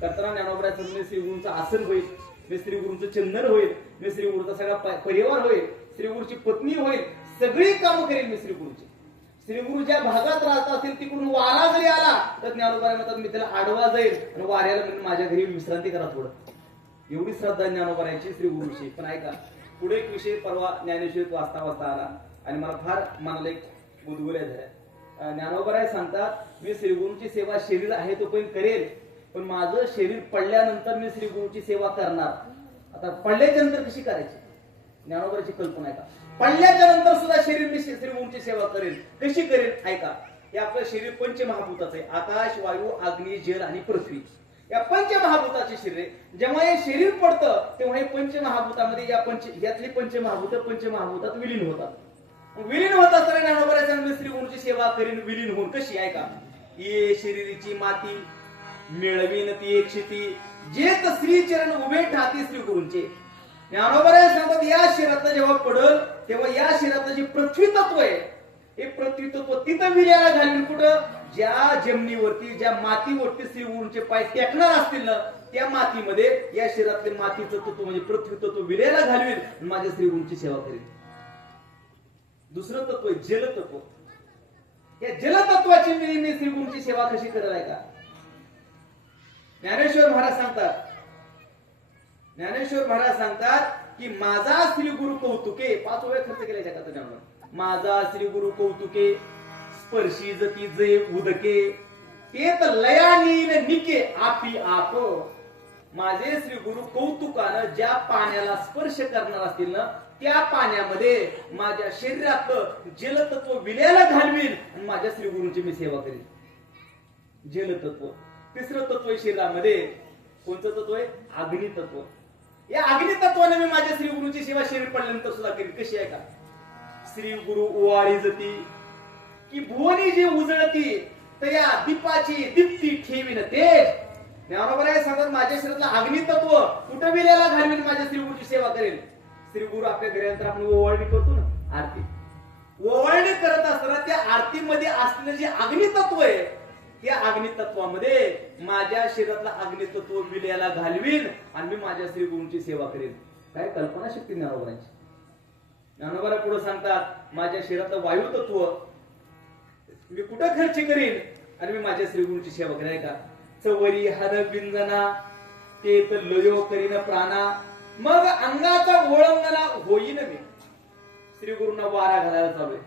करताना ज्ञानोबा सांगणे श्री गुरूंचं आसन होईल, मी श्री गुरूंचं चंदन होईल, मी श्री गुरूचा सगळा परिवार होईल, श्री गुरूची पत्नी होईल, सगळी कामं करेल मी श्री गुरूची. श्री गुरु ज्या भागात राहत असतील तिकडून वारा जरी आला तर ज्ञानोबा म्हणतात मी त्याला आडवा जाईल आणि वाऱ्याला म्हणून माझ्या घरी विश्रांती करा थोडं. एवढी श्रद्धा ज्ञानोबाची श्री गुरुची. पण ऐका, पुढे एक विषय परवा ज्ञानेश्वर वाचता आला आणि मला फार मनाला एक गुदगुल्या झाल्या. ज्ञानोबा सांगतात मी श्री गुरुची सेवा शरीर आहे तो पण करेल, पण माझं शरीर पडल्यानंतर मी श्री गुरुची सेवा करणार. आता पडल्याच्या नंतर कशी करायची? ज्ञानोबाची कल्पना आहे का? पडल्याच्या नंतर सुद्धा शरीर मी श्री गुरूंची सेवा करेल. कशी करेल? ऐका. हे आपलं शरीर पंचमहाभूताचं आहे. आकाश, वायू, अग्नी, जल आणि पृथ्वी या पंचमहाभूताचे शरीर आहे. जेव्हा हे शरीर पडतं तेव्हा हे पंचमहाभूतामध्ये यातली पंचमहाभूतात विलीन होतात. विलीन होत असताना ज्ञानोबा सांगतात श्री गुरूची सेवा करीन विलीन होऊन. कशी? ऐका. ये शरीरीची माती मिळवीन ती एकशिती, जेत श्री चरण उभे ठाती श्री गुरूंचे. ज्ञानोबा सांगतात या शरीरातलं जेव्हा पडल तेव्हा या शरीरातलं जे पृथ्वी तत्व आहे हे पृथ्वी तत्व तिथं विल्याला घालून कुठं? ज्या जमिनीवरती ज्या मातीवरती श्री गुरूंचे पाय टेकणार असतील ना त्या मातीमध्ये या शरीरातले मातीचं तत्व म्हणजे पृथ्वी तत्व विल्याला घालवील आणि माझ्या श्री गुरूंची सेवा करेल. दुसरं तत्व आहे जलतत्व. या जलतत्वाची मी श्री गुरूंची सेवा कशी करेल? आहे का? ज्ञानेश्वर महाराज सांगतात की माझा श्री गुरु कौतुके 5 वेळा खर्च केल्याच्या का त्याच्यामुळे. माझा श्री गुरु कौतुके स्पर्शी जती जे उदके तेत लयानीन निके आपी आप. माझे श्री गुरु कौतुकानं ज्या पाण्याला स्पर्श करणार असतील ना त्या पाण्यामध्ये माझ्या शरीरातलं जलतत्व विल्याला घालवीन आणि माझ्या श्री गुरूंची मी सेवा करेन. जलतत्व. तिसरं तत्व शरीरामध्ये कोणतं तत्व आहे? अग्नितत्व. या अग्नितत्वाने मी माझ्या श्री गुरूची सेवा शरीर पडल्यानंतर सुद्धा करीन. कशी आहे का? श्री गुरु ओवाळी जती की भुवनी जी उजळती त्या दीपाची दीप्ती ठेवीन तेज. ज्ञानोबा सांगतात माझ्या शरीरातलं अग्नितत्व कुठं विल्याला घालवीन माझ्या श्री गुरूची सेवा करेल. श्री गुरु आपल्या घरानंतर आपण ओवाळणी करतो ना आरती. ओवाळणी करत असताना त्या आरतीमध्ये असलेलं जे अग्नितत्व आहे त्या अग्नितत्वामध्ये माझ्या शरीरातलं अग्नितत्व विल्याला घालवीन आणि मी माझ्या श्री गुरूंची सेवा करेन. काय कल्पना शक्ती ज्ञानोबांची. ज्ञानोबा पुढे सांगतात माझ्या शरीरातलं वायू तत्व मी कुठं खर्च करीन आणि मी माझ्या श्री गुरूंची सेवा करेन. का? चवरी हर बिंदना ते तर लयो करीन प्राणा मग अंगाचा ओळंगना होईन मी. श्री गुरूंना वारा घालायला चालू आहे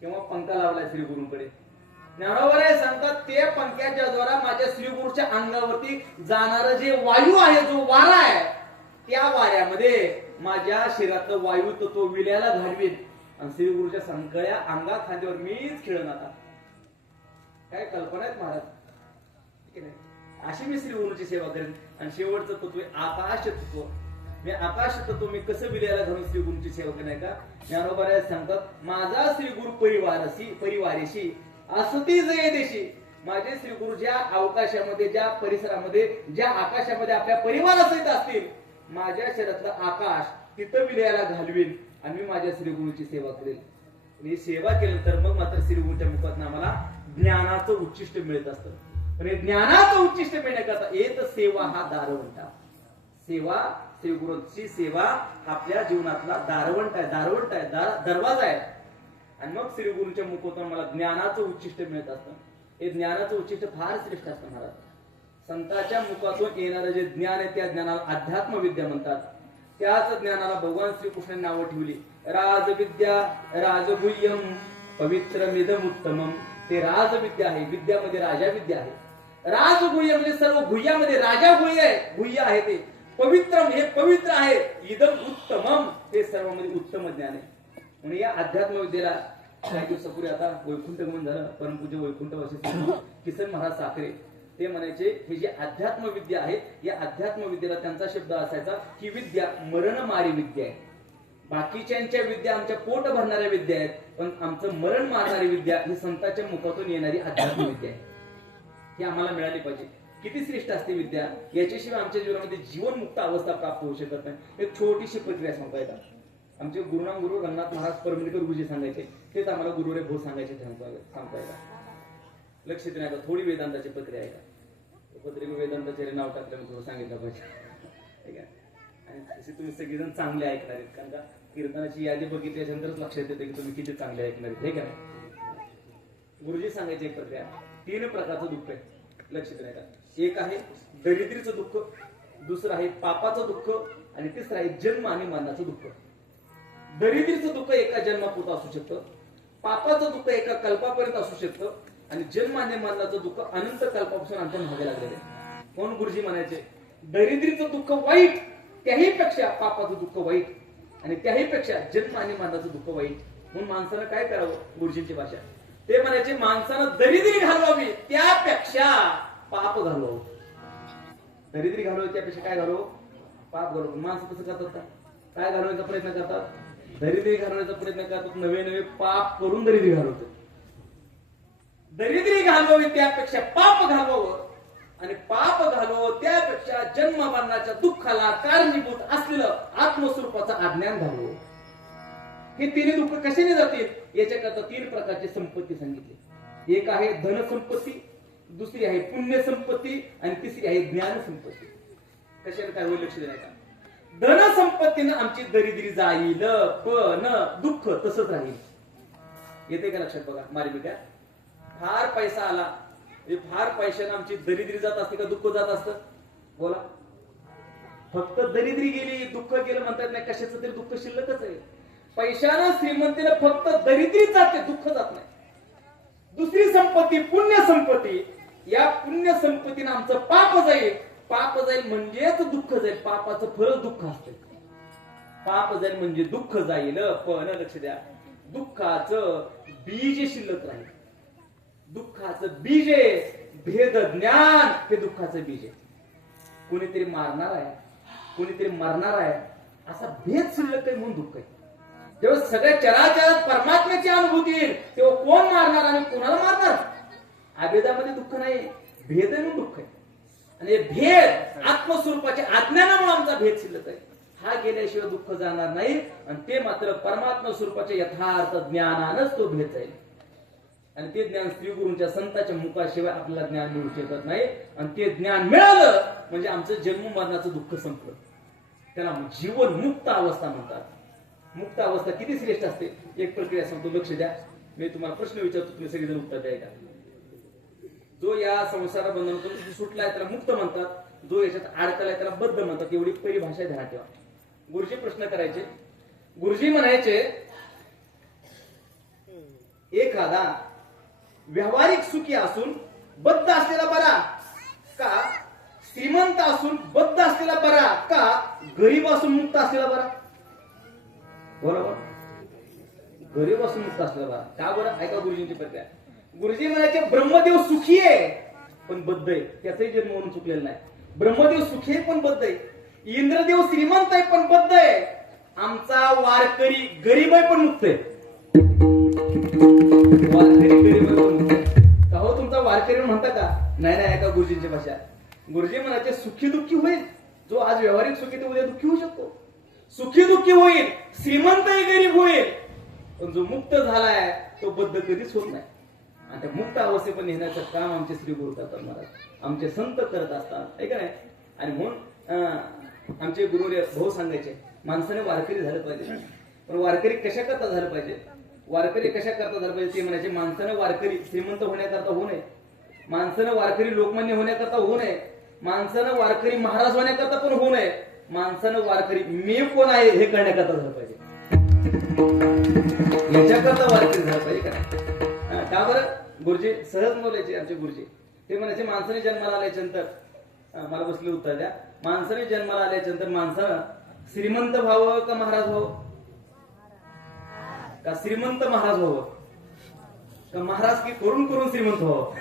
किंवा पंखा लावलाय श्री गुरूंकडे. ज्ञानोबा सांगतात ते पंख्याच्या द्वारा माझ्या श्री गुरूच्या अंगावरती जाणारं जे वायू आहे जो वारा आहे त्या वाऱ्यामध्ये माझ्या शरीरातलं वायू तत्व विल्याला घालवीन आणि श्री गुरूच्या संकळ्या अंगा खांद्यावर मीच खेळून. आता काय कल्पना आहेत महाराज. ठीक आहे. अशी मी श्री गुरूची सेवा करेन. आणि शेवटचं तत्व आकाश तत्व. मी आकाश तत्व मी कसं विल्याला घालून श्री गुरूची सेवा करणार का? ज्ञानोबा सांगतात माझा श्री गुरु परिवारेशी असती जय देशी. माझे श्री गुरु ज्या अवकाशामध्ये ज्या परिसरामध्ये ज्या आकाशामध्ये आपल्या परिवारासहित असतील माझ्या शरीरातलं आकाश तिथं विल्याला घालवीन आणि मी माझ्या श्री गुरूची सेवा करेल. ही सेवा केल्यानंतर मग मात्र श्री गुरूच्या मुखातून आम्हाला ज्ञानाचं उच्चिष्ट मिळत असतं. पण हे ज्ञानाचं उच्चिष्ट मिळण्याकरता येत सेवा हा दारवंटा. सेवा, श्री गुरूंची सेवा आपल्या जीवनातला दारवंट आहे, दरवाजा आहे. आणि मग श्री गुरूंच्या मुखोतून मला ज्ञानाचं उच्चिष्ट मिळत असतं. हे ज्ञानाचं उच्चिष्ट फार श्रेष्ठ असतं महाराज. संतांच्या मुखातून येणारं जे ज्ञान आहे त्या ज्ञानाला अध्यात्म विद्या म्हणतात. त्याच ज्ञानाला भगवान श्रीकृष्णांनी नावं ठेवली. राजविद्या राजगुह्यम पवित्रमिदम उत्तमम. ते राजविद्या आहे, विद्यामध्ये राजा विद्या आहे. राजगुह्य म्हणजे सर्व गुह्यामध्ये राजा गुह्य आहे ते. पवित्रम हे पवित्र आहे. इदम उत्तमम हे सर्वांमध्ये उत्तम ज्ञान आहे. म्हणून या अध्यात्म विद्येला काही दिवसापूर्वी आता वैकुंठ गमन झालं. परमपूज्य वैकुंठ वासी किसन महाराज साखरे ते म्हणायचे हे जे अध्यात्म विद्या आहे या अध्यात्म विद्येला त्यांचा शब्द असायचा ही विद्या मरणमारी विद्या आहे. बाकीच्यांच्या विद्या आमच्या पोट भरणाऱ्या विद्या आहेत, पण आमचं मरण मारणारी विद्या ही संतांच्या मुखातून येणारी अध्यात्म विद्या आहे. ही आम्हाला मिळाली पाहिजे. किती श्रेष्ठ असते विद्या. याच्याशिवाय आमच्या जीवनामध्ये जीवनमुक्त अवस्था प्राप्त होऊ शकत नाही. एक छोटीशी प्रक्रिया सांगता येतात. आमचे गुरुनाम गुरु रंगनाथ महाराज परमनीकर गुरुजी सांगायचे तेच आम्हाला गुरु रे भो सांगायचे सांगता येतात. लक्ष देण्याचा थोडी वेदांताची प्रक्रिया आहे का. पत्रिका वेदांताचे नाव टाकल्यामुळे थोडं सांगितलं पाहिजे. ठीक आहे. आणि तसे तुम्ही सगळेजण चांगले ऐकणार आहेत, कारण का कीर्तनाची यादी बघितल्यानंतरच लक्षात येते की तुम्ही किती चांगले ऐकणार आहेत. हे का नाही. गुरुजी सांगायचे एक प्रक्रिया 3 प्रकारचं दुःख आहे. लक्ष देण्याचा. एक आहे दरिद्रीचं दुःख, दुसरं आहे पापाचं दुःख आणि तिसरं आहे जन्म आणि मरणाचं दुःख. दरिद्रीचं दुःख एका जन्मापुरतं असू शकतं, पापाचं दुःख एका कल्पापर्यंत असू शकतं आणि जन्म आणि मरणाचं दुःख अनंत कल्पापासून आमच्या मागे लागलेलं आहे. म्हणून गुरुजी म्हणायचे दरिद्रीचं दुःख वाईट, त्याही पेक्षा पापाचं दुःख वाईट आणि त्याही पेक्षा जन्म आणि मरणाचं दुःख वाईट. म्हणून माणसानं काय करावं. गुरुजींची भाषा ते म्हणायचे माणसानं दरिद्री घालवावी त्यापेक्षा पाप घालवावं. दरिद्री घालवावी त्यापेक्षा काय घालवावं. पाप घालवावं. माणसं तसं करतात का. काय घालवायचा प्रयत्न करतात. दरिद्री घालवण्याचा प्रयत्न करतात. नवे पाप करून दरिद्री घालवतात. दरिद्री घालवावी त्यापेक्षा पाप घालवावं आणि पाप घालवावं त्यापेक्षा जन्म मरणाच्या दुःखाला कारणीभूत असलेलं आत्मस्वरूपाचं अज्ञान घालवावं. हे 3 दुःख कशाने जातील याच्याकरता 3 प्रकारची संपत्ती सांगितली. एक आहे धन संपत्ती, दुसरी आहे पुण्य संपत्ती आणि तिसरी आहे ज्ञान संपत्ती. कशाने काय होईल लक्ष देण्याचा. धन संपत्तीनं आमची दरिद्री जाईल पण दुःख तसंच राहील. येते का लक्षात. बघा मार्मिका फार पैसा आला फार पैशानं आमची दरिद्री जात असते का दुःख जात असतं. बोला. फक्त दरिद्री गेली दुःख गेलं म्हणतात नाही. कशाचं तरी दुःख शिल्लकच आहे. पैशानं श्रीमंतीनं फक्त दरिद्री जाते दुःख जात नाही. दुसरी संपत्ती पुण्य संपत्ती. या पुण्य संपत्तीनं आमचं पाप जाईल. पाप जाईल म्हणजेच दुःख जाईल. पापाचं फळ दुःख असते. पाप जाईल म्हणजे दुःख जाईल पण लक्ष द्या दुःखाचं बीज शिल्लक राहील. दुःखाचं बीज आहे भेद ज्ञान. हे दुःखाचं बीज आहे. कोणीतरी मारणार आहे कोणीतरी मरणार आहे असा भेद शिल्लक आहे म्हणून दुःख आहे. जेव्हा सगळ्या चराचरात परमात्म्याची अनुभूती येईल तेव्हा कोण मारणार आणि कोणाला मारणार. अभेदामध्ये दुःख नाही भेद म्हणून दुःख आहे. आणि भेद आत्मस्वरूपाच्या अज्ञानामुळे आमचा भेद शिल्लक आहे. हा गेल्याशिवाय दुःख जाणार नाही आणि ते मात्र परमात्मा स्वरूपाच्या यथार्थ ज्ञानानच तो भेद जाईल. आणि ते ज्ञान श्री गुरूंच्या संतांच्या मुखाशिवाय आपल्याला ज्ञान मिळू शकत नाही. आणि ते ज्ञान मिळालं म्हणजे आमचं जन्म मरणाचं दुःख संपलं. त्याला जीवन मुक्त अवस्था म्हणतात. मुक्त अवस्था किती श्रेष्ठ असते. एक प्रक्रिया सांगतो लक्ष द्या. मी तुम्हाला प्रश्न विचारतो तुम्ही सगळेजण उत्तर द्या का. जो या संसारा बंधनातून सुटलाय त्याला मुक्त म्हणतात. जो याच्यात अडकलाय त्याला बद्ध म्हणतात. एवढी परिभाषा ध्यानात ठेवा. गुरुजी प्रश्न करायचे. गुरुजी म्हणायचे एखादा व्यावहारिक सुखी असून बद्ध असलेला बरा का श्रीमंत असून बद्ध असलेला बरा का गरीब असून मुक्त असलेला बरा. बरोबर. गरीब असून मुक्त असलेला बरा का बरं. ऐका गुरुजींची प्रक्रिया. गुरुजी म्हणायचे ब्रह्मदेव सुखी आहे पण बद्ध आहे. त्याचाही जन्म म्हणून चुकलेला नाही. ब्रह्मदेव सुखी आहे पण बद्ध आहे. इंद्रदेव श्रीमंत आहे पण बद्ध आहे. आमचा वारकरी गरीब आहे पण मुक्त आहे. वारकरी गरीब आहे पण मुक्त आहे. का हो तुमचा वारकरी म्हणता का. नाही नाही. ऐका गुरुजींची भाषा. गुरुजी म्हणायचे सुखी दुःखी होईल. जो आज व्यावहारिक सुखी तो उद्या दुःखी होऊ शकतो. सुखी दुःखी होईल. श्रीमंतही गरीब होईल. पण जो मुक्त झालाय तो बद्ध कधीच होत नाही. आणि त्या मुक्त अवस्थेपर्यंत नेण्याचं काम आमचे श्री गुरु करतात महाराज. आमचे संत करत असतात. आहे का नाही. आणि म्हणून आमचे गुरु भाऊ सांगायचे माणसाने वारकरी झालं पाहिजे, पण वारकरी कशा करता झालं पाहिजे, वारकरी कशा करता झालं पाहिजे ते म्हणायचे. माणसानं वारकरी श्रीमंत होण्याकरता होऊ नये, माणसानं वारकरी लोकमान्य होण्याकरता होऊ नये, माणसानं वारकरी महाराज होण्याकरता पण होऊ नये, माणसानं वारकरी मी कोण आहे हे करण्याकरता झालं पाहिजे. याच्याकरता वारकरी झालं पाहिजे का? का बरं? गुरुजी सहज बोलायचे आमचे गुरुजी. ते म्हणायचे माणसाने जन्माला आल्याच्या नंतर मला बसले उत्तर द्या, माणसाने जन्माला आल्याच्या नंतर माणसानं श्रीमंत व्हावं का महाराज व्हावं, का श्रीमंत महाराज व्हावं, का महाराज की करून करून श्रीमंत व्हावं?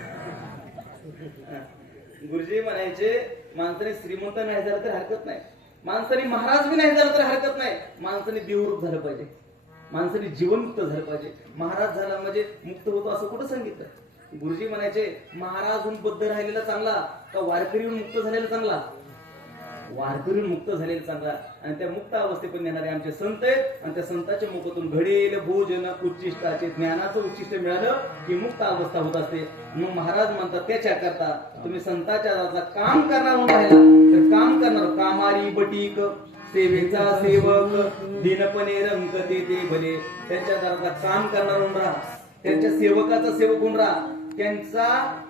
गुरुजी म्हणायचे माणसाने श्रीमंत नाही झालं तर हरकत नाही, माणसाने महाराज बी नाही झालं तर हरकत नाही, माणसाने देवरूप झालं पाहिजे, माणसाने जीवनमुक्त झालं पाहिजे. महाराज झाला म्हणजे मुक्त होतो असं कुठं सांगितलं? गुरुजी म्हणायचे महाराज होऊन बद्ध राहिलेला चांगला का वारकरी होऊन मुक्त झालेला चांगला? वारकरी मुक्त झालेला चांगला. आणि त्या मुक्त अवस्थेपर्यंत येणारे आमचे संत आहेत आणि त्या संतांच्या मुखातून घडेल भोजन उच्चिष्टाचे ज्ञानाचं उच्चिष्ट मिळालं की मुक्त अवस्था होत असते. मग महाराज म्हणतात त्याच्या करता तुम्ही संतांच्या दाराचा काम करणार म्हणून राहिला तर काम करणार कामारी बटीक सेवेचा सेवक दिनपणे रंक ते भले. त्यांच्या दाराचा काम करणार म्हणून राहा, त्यांच्या सेवकाचा सेवक होऊन राहा, त्यांचा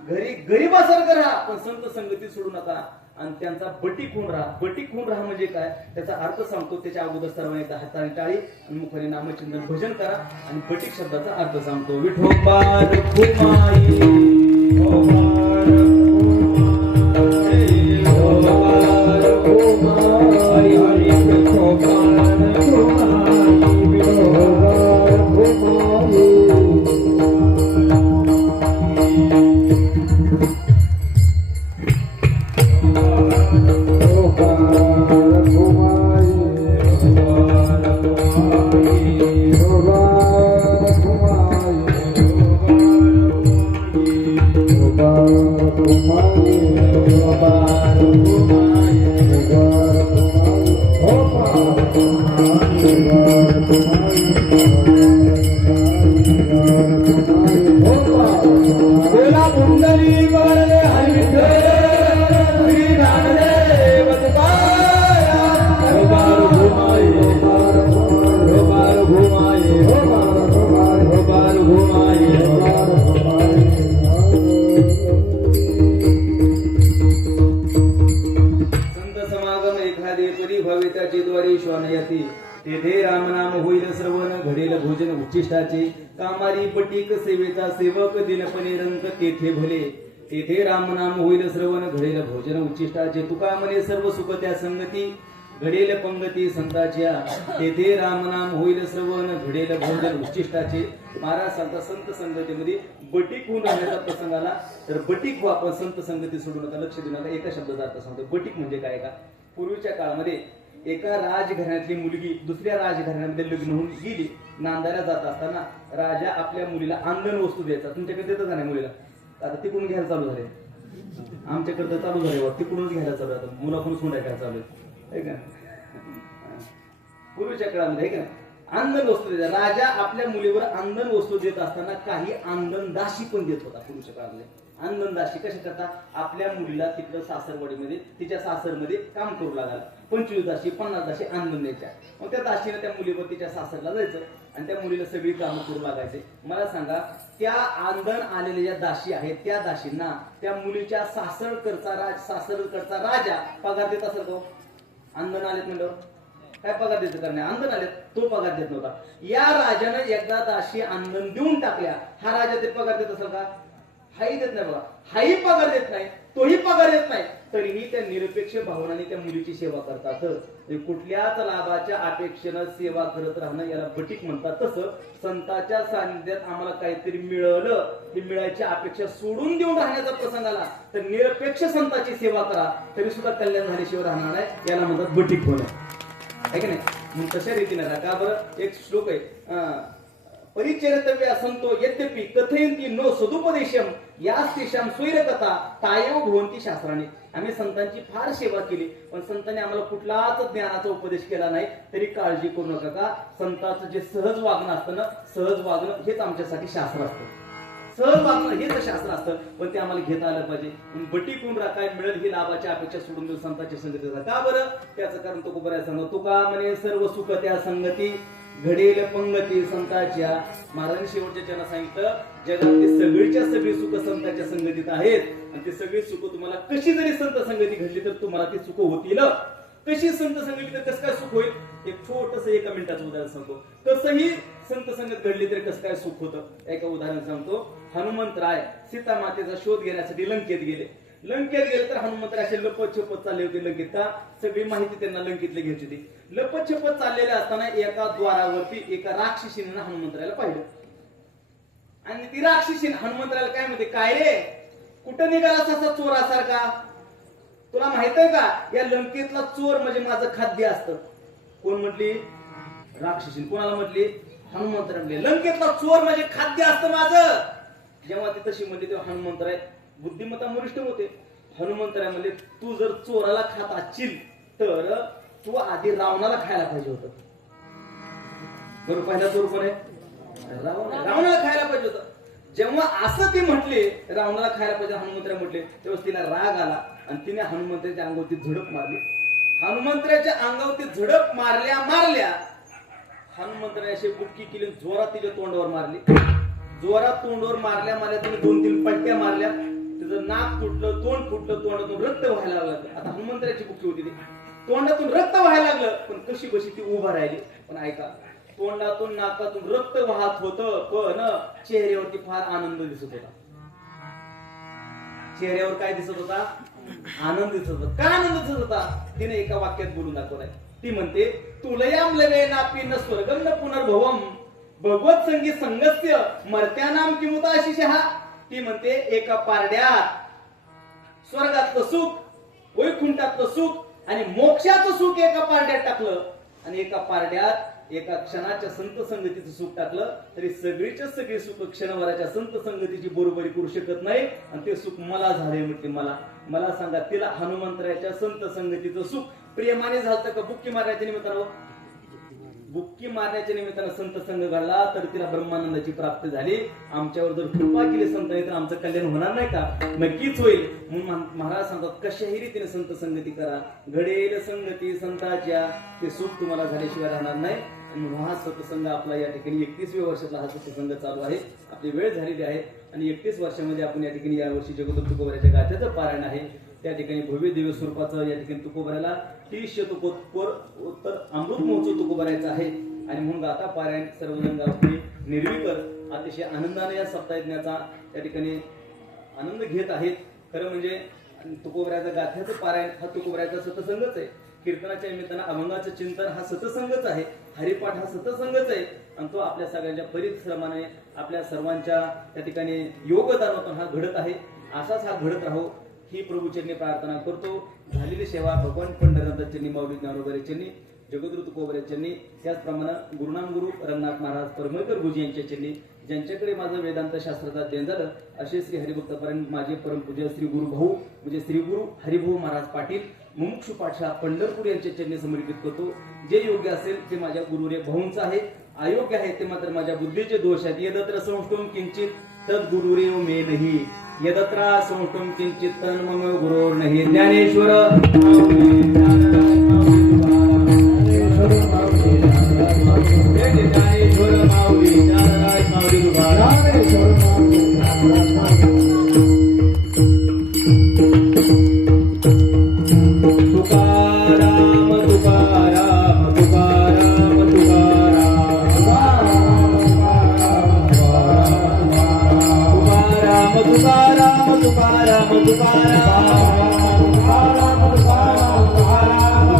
घरी गरीबासारखं राहा, पण संत संगती सोडू नका. आणि त्यांचा बटीक होऊन राहा. बटीक होऊन राहा म्हणजे काय त्याचा अर्थ सांगतो. त्याच्या अगोदर सर्वांनी हाताने टाळी आणि मुखाने नामचिंतन भजन करा आणि बटीक शब्दाचा अर्थ सांगतो. विठोबार घुमाई तेथे रामनाम होईल श्रवण घडेल भोजन उच्चिष्टाचे कामारी बटीक सेवेचा सेवक दिनपणे रंक तेथे भले. तेथे रामनाम होईल श्रवण घडेल भोजन उच्चिष्टाचे तुका म्हणे सर्व सुख त्या संगती घडेल पंगती संताच्या. तेथे रामनाम होईल श्रवण घडेल भोजन उच्चिष्टाचे. महाराज सांगता संत संगतीमध्ये बटीक होऊन राहण्याचा प्रसंग आला तर बटीक हो आपण संत संगती सोडू नका, लक्ष देऊ नका. एका शब्दाचा अर्थ सांगतो. बटीक म्हणजे काय का? पूर्वीच्या काळामध्ये एका राजघराण्यातली मुलगी दुसऱ्या राजघराण्यामध्ये लग्न होऊन गेली. नांदायला जात असताना राजा आपल्या मुलीला अंगण वस्तू द्यायचा. तुमच्याकडे देतं का नाही मुलीला? आता तिकडून घ्यायला चालू झाले, आमच्याकडे तर चालू झाले, तिकडूनच घ्यायला चालू आहे. मुलाकडून सोडायला चालू आहे का? पूर्वीच्या काळामध्ये आहे का अंगण वस्तू द्यायचा. राजा आपल्या मुलीवर अंगण वस्तू देत असताना काही अंगण दाशी पण देत होता. पूर्वीच्या काळामध्ये अंगण दाशी कशा करता आपल्या मुलीला तिकडं सासरवाडीमध्ये तिच्या सासरमध्ये काम करू लागाल. 25 दाशी 50 दाशी अंगण द्यायच्या. मग त्या दाशीनं त्या मुलीवर तिच्या सासरला जायचं आणि त्या मुलीला सगळी कामं करू लागायचे. मला सांगा त्या अंगण आलेल्या ज्या दाशी आहेत त्या दाशींना त्या मुलीच्या सासरकडचा राजा पगार देत असेल तो? अंगण आलेत म्हणल्यावर काय पगार देत का नाही? अंगण आलेत तो पगार देत नव्हता. या राजानं एकदा दाशी अंगण देऊन टाकल्या. हा राजा ते पगार देत असेल का? हाही देत नाही बघा. हाही पगार देत नाही, तोही पगार देत नाही, तरीही त्या निरपेक्ष भावनाने त्या मुलीची सेवा करतात. कुठल्याच लाभाच्या अपेक्षेनं सेवा करत राहणं याला बटीक म्हणतात. तसं संतांच्या सानिध्यात आम्हाला काहीतरी मिळालं ही मिळायची अपेक्षा सोडून देऊन राहण्याचा प्रसंग आला तर निरपेक्ष संतांची सेवा करा तरी सुद्धा कल्याण झाल्याशिवाय राहणार नाही. याला म्हणतात बटीक होणं, आहे की नाही? मग तशा रीतीने का बरं एक श्लोक आहे परिचरितव्य संतो यद्यपि कथयंती नो सदुपदेशम यास्तेषाम स्वैरकथा तायव भवंती शास्त्राने. आम्ही संतांची फार सेवा केली पण संतांनी आम्हाला कुठलाच ज्ञानाचा उपदेश केला नाही. तरी काळजी करू नका का संतांचं जे सहज वागणं असतं ना, सहज वागणं हेच आमच्यासाठी शास्त्र असतं. सहज वाचणं हेच शास्त्र असतं, पण ते आम्हाला घेता आलं पाहिजे. बटी कोण राखाय मिळेल ही लाभाची अपेक्षा सोडून देऊ संतांच्या संगतीचा. का बरं? त्याचं कारण तुकोबराय सांगतो. तुका म्हणे सर्व सुख त्या संगती घडेल पंगती संतांच्या. महाराजांनी शेवटच्या त्यांना सांगितलं जगातली सगळीच्या सगळी सुख संतांच्या संगतीत आहेत, आणि ते सगळी सुख तुम्हाला कशी जरी संत संगती घडली तर तुम्हाला ती सुख होतील. कशी संत संगती तर कसं काय सुख होईल? एक छोटस 1 मिनिटाचं उदाहरण सांगतो. कसंही संत संगत घडली तरी कसं काय सुख होतं. एका उदाहरण सांगतो. हनुमंतराय सीता मातेचा शोध घेण्यासाठी लंकेत गेले. लंकेत गेले तर हनुमंतराय असे लपत छपत चालले होते लंकेत. का? सगळी माहिती त्यांना लंकेतली घ्यायची होती. लपत छपत चाललेले असताना एका द्वारावरती एका राक्षसीने हनुमंतरायला पाहिलं, आणि ती राक्षसीने हनुमंतरायला काय म्हणते, काय रे कुठं निघालास असा चोरासारखा? तुला माहित आहे का या लंकेतला चोर म्हणजे माझं खाद्य असतं. कोण म्हटली? राक्षसी. कोणाला म्हटली? हनुमंतराय म्हणले लंकेतला चोर म्हणजे खाद्य असतं माझं. जेव्हा ती तशी म्हणली तेव्हा हनुमंतराय बुद्धिमत्ता वरिष्ठ होते. हनुमंतराय म्हणले तू जर चोराला खात असशील तर तू आधी रावणाला खायला पाहिजे होतं. बरोबर, पहिला चोर कोण आहे? रावणाला खायला पाहिजे होतं. जेव्हा असं ती म्हटले रावणाला खायला पाहिजे हनुमंतराय म्हटले, तेव्हा तिला राग आला आणि तिने हनुमंतराच्या अंगावरती झडप मारली. हनुमंतराच्या अंगावरती झडप मारल्या हनुमंतराय अशी बुक्की केली, जोरात तिच्या तोंडावर मारली. जोरात तोंडावर मारल्या तिने 2-3 पट्ट्या मारल्या. तिचं नाक तुटलं, तोंड फुटलं, तोंडातून रक्त व्हायला लागलं. आता हनुमंतराची बुक्की होती ती, तोंडातून रक्त व्हायला लागलं, पण कशी बशी ती उभा राहिली. पण ऐका, तोंडातून नाकातून रक्त वाहत होतं, पण चेहऱ्यावरती फार आनंद दिसत होता. चेहऱ्यावर काय दिसत होता? आनंद दिसत होता. काय आनंद दिसत होता? तिने एका वाक्यात बोलून दाखवलाय. ती म्हणते तुलयाम लवे नापी न स्वर्गम न पुनर्भवम भगवत संगी संगस्य मर्त्यानाम किमुता आशिषः. ती म्हणते एका पारड्यात स्वर्गातलं सुख, वैकुंठातलं सुख आणि मोक्षाचं सुख एका पारड्यात टाकलं, आणि एका पारड्यात एका क्षणाच्या संत संगतीचं सुख टाकलं तरी सगळीच्या सगळी सुख क्षणभराच्या संत संगतीची बरोबरी करू शकत नाही. आणि ते सुख मला झाले म्हटले. मला सांगा, तिला हनुमंतराच्या संत संगतीचं सुख प्रेमाने झालं का बुक्की मारण्याच्या निमित्तानं? बुक्की मारण्याच्या निमित्तानं संत संग घडला तर तिला ब्रह्मानंदाची प्राप्ती झाली. आमच्यावर जर कृपा केली संतांनी तर आमचं कल्याण होणार नाही का? नक्कीच होईल. म्हणून महाराज सांगतात कशाही रीतीने संत संगती करा, घडेल संगती संतांच्या, ते सुख तुम्हाला झाल्याशिवाय राहणार नाही. आणि हा सत्संग आपला या ठिकाणी 31व्या वर्षातला हा सत्संग चालू आहे. आपली वेळ झालेली आहे आणि 31 वर्षामध्ये आपण या ठिकाणी यावर्षी जगद्गुरु तुकोबराच्या गाथ्याचं पारायण आहे. त्या ठिकाणी भव्य दिव्य स्वरूपाचं या ठिकाणी तुकोबराला 30 शतकोत्तर अमृत महोत्सव तुकोबरायचा आहे. आणि म्हणून गाथा पारायण सर्वजण गावकरी निर्विकर अतिशय आनंदाने या सप्तायज्ञाचा त्या ठिकाणी आनंद घेत आहेत. खरं म्हणजे तुकोबराच्या गाथ्याचं पारायण हा तुकोबराचा सत्संगच आहे. कीर्तनाच्या निमित्तानं अभंगाचं चिंतन हा सत्संगच आहे. हरिपाठ हा सत्संगच आहे. आणि तो आपल्या सगळ्यांच्या परिश्रमाने आपल्या सर्वांच्या त्या ठिकाणी योगदानातून हा घडत आहे. असाच हा घडत राहो ही प्रभूचरणी प्रार्थना करतो. झालेली सेवा भगवान पंढरनाथ चरणी, माऊली ज्ञानोबा चरणी, जगद्गुरु तुकोबरा चरणी, त्याचप्रमाणे गुरुनाम गुरु रंगनाथ महाराज परमळकर गुरुजी यांच्या चरणी, ज्यांच्याकडे माझं वेदांत शास्त्राचा अध्ययन झालं असे श्री हरिभक्तपरायण माझे परमपूज्य श्री गुरु भाऊ म्हणजे श्री गुरु हरिभाऊ महाराज पाटील मुमुक्षु पाठशाह पंढरपूर यांच्या चरणी समर्पित करतो. जे योग्य असेल ते माझ्या गुरुरे भाऊंचं आहे, अयोग्य आहे ते मात्र माझ्या बुद्धीचे दोष आहेत. यदत्र संष्टुम किंचित तद्गुरुरेव मे नहि, यदत्र संष्टुम किंचित तन्मम गुरोर नहि. ज्ञानेश्वर ज्ञानेश्वर माऊली ज्ञानराज माऊली तुकाराम तुकाराम तुकाराम तुकाराम तुकाराम तुकाराम तुकाराम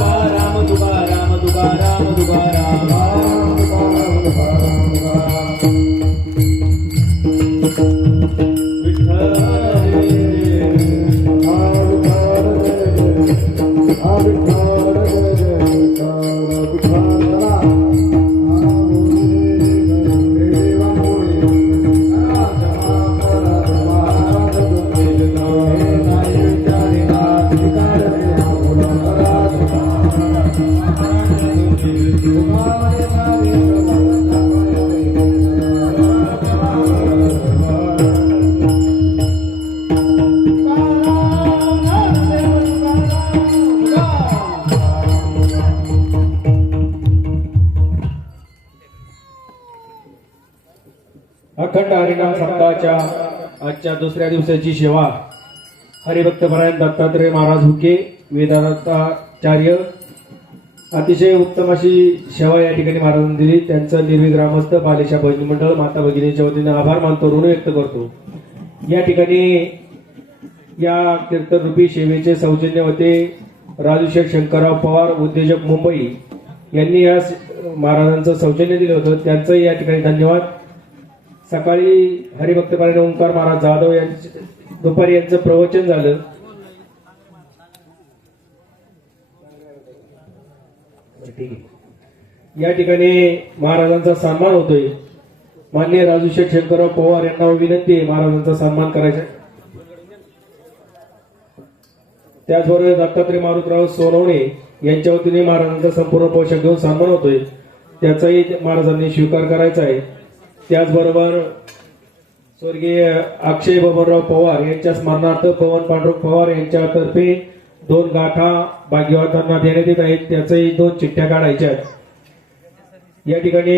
अखंड हरिनाम सप्ताहाच्या आजच्या दुसऱ्या दिवसाची सेवा हरिभक्तपरायण दत्तात्रय महाराज हुके वेदांताचार्य अतिशय उत्तम अशी सेवा या ठिकाणी महाराजांनी दिली. त्यांचं निर्विग्रामस्थ बालेशा भजनी मंडळ माता भगिनीच्या वतीने आभार मानतो, ऋण व्यक्त करतो. या ठिकाणी या कीर्तनरूपी सेवेचे सौजन्य होते राजूशेठ शंकरराव पवार उद्योजक मुंबई यांनी या महाराजांचं सौजन्य दिलं होतं, त्यांचंही या ठिकाणी धन्यवाद. सकाळी हरिभक्तपरायण ओंकार महाराज जाधव यांचे दुपारी यांचं प्रवचन झालं. या ठिकाणी महाराजांचा सन्मान होतोय. माननीय राजूशेठ शंकरराव पवार यांना विनंती आहे महाराजांचा सन्मान करायचा. त्याचबरोबर दत्तात्रय मारुतराव सोनवणे यांच्या वतीने महाराजांचा संपूर्ण पोशाख घेऊन सन्मान होतोय, त्याचाही महाराजांनी स्वीकार करायचा आहे. त्याचबरोबर स्वर्गीय अक्षय बबनराव पवार यांच्या स्मरणार्थ पवन पांडुरंग पवार यांच्यातर्फे 2 गाठा भाग्यवंतांना देण्यात येत आहेत, त्याचाही 2 चिठ्ठ्या काढायच्या आहेत. या ठिकाणी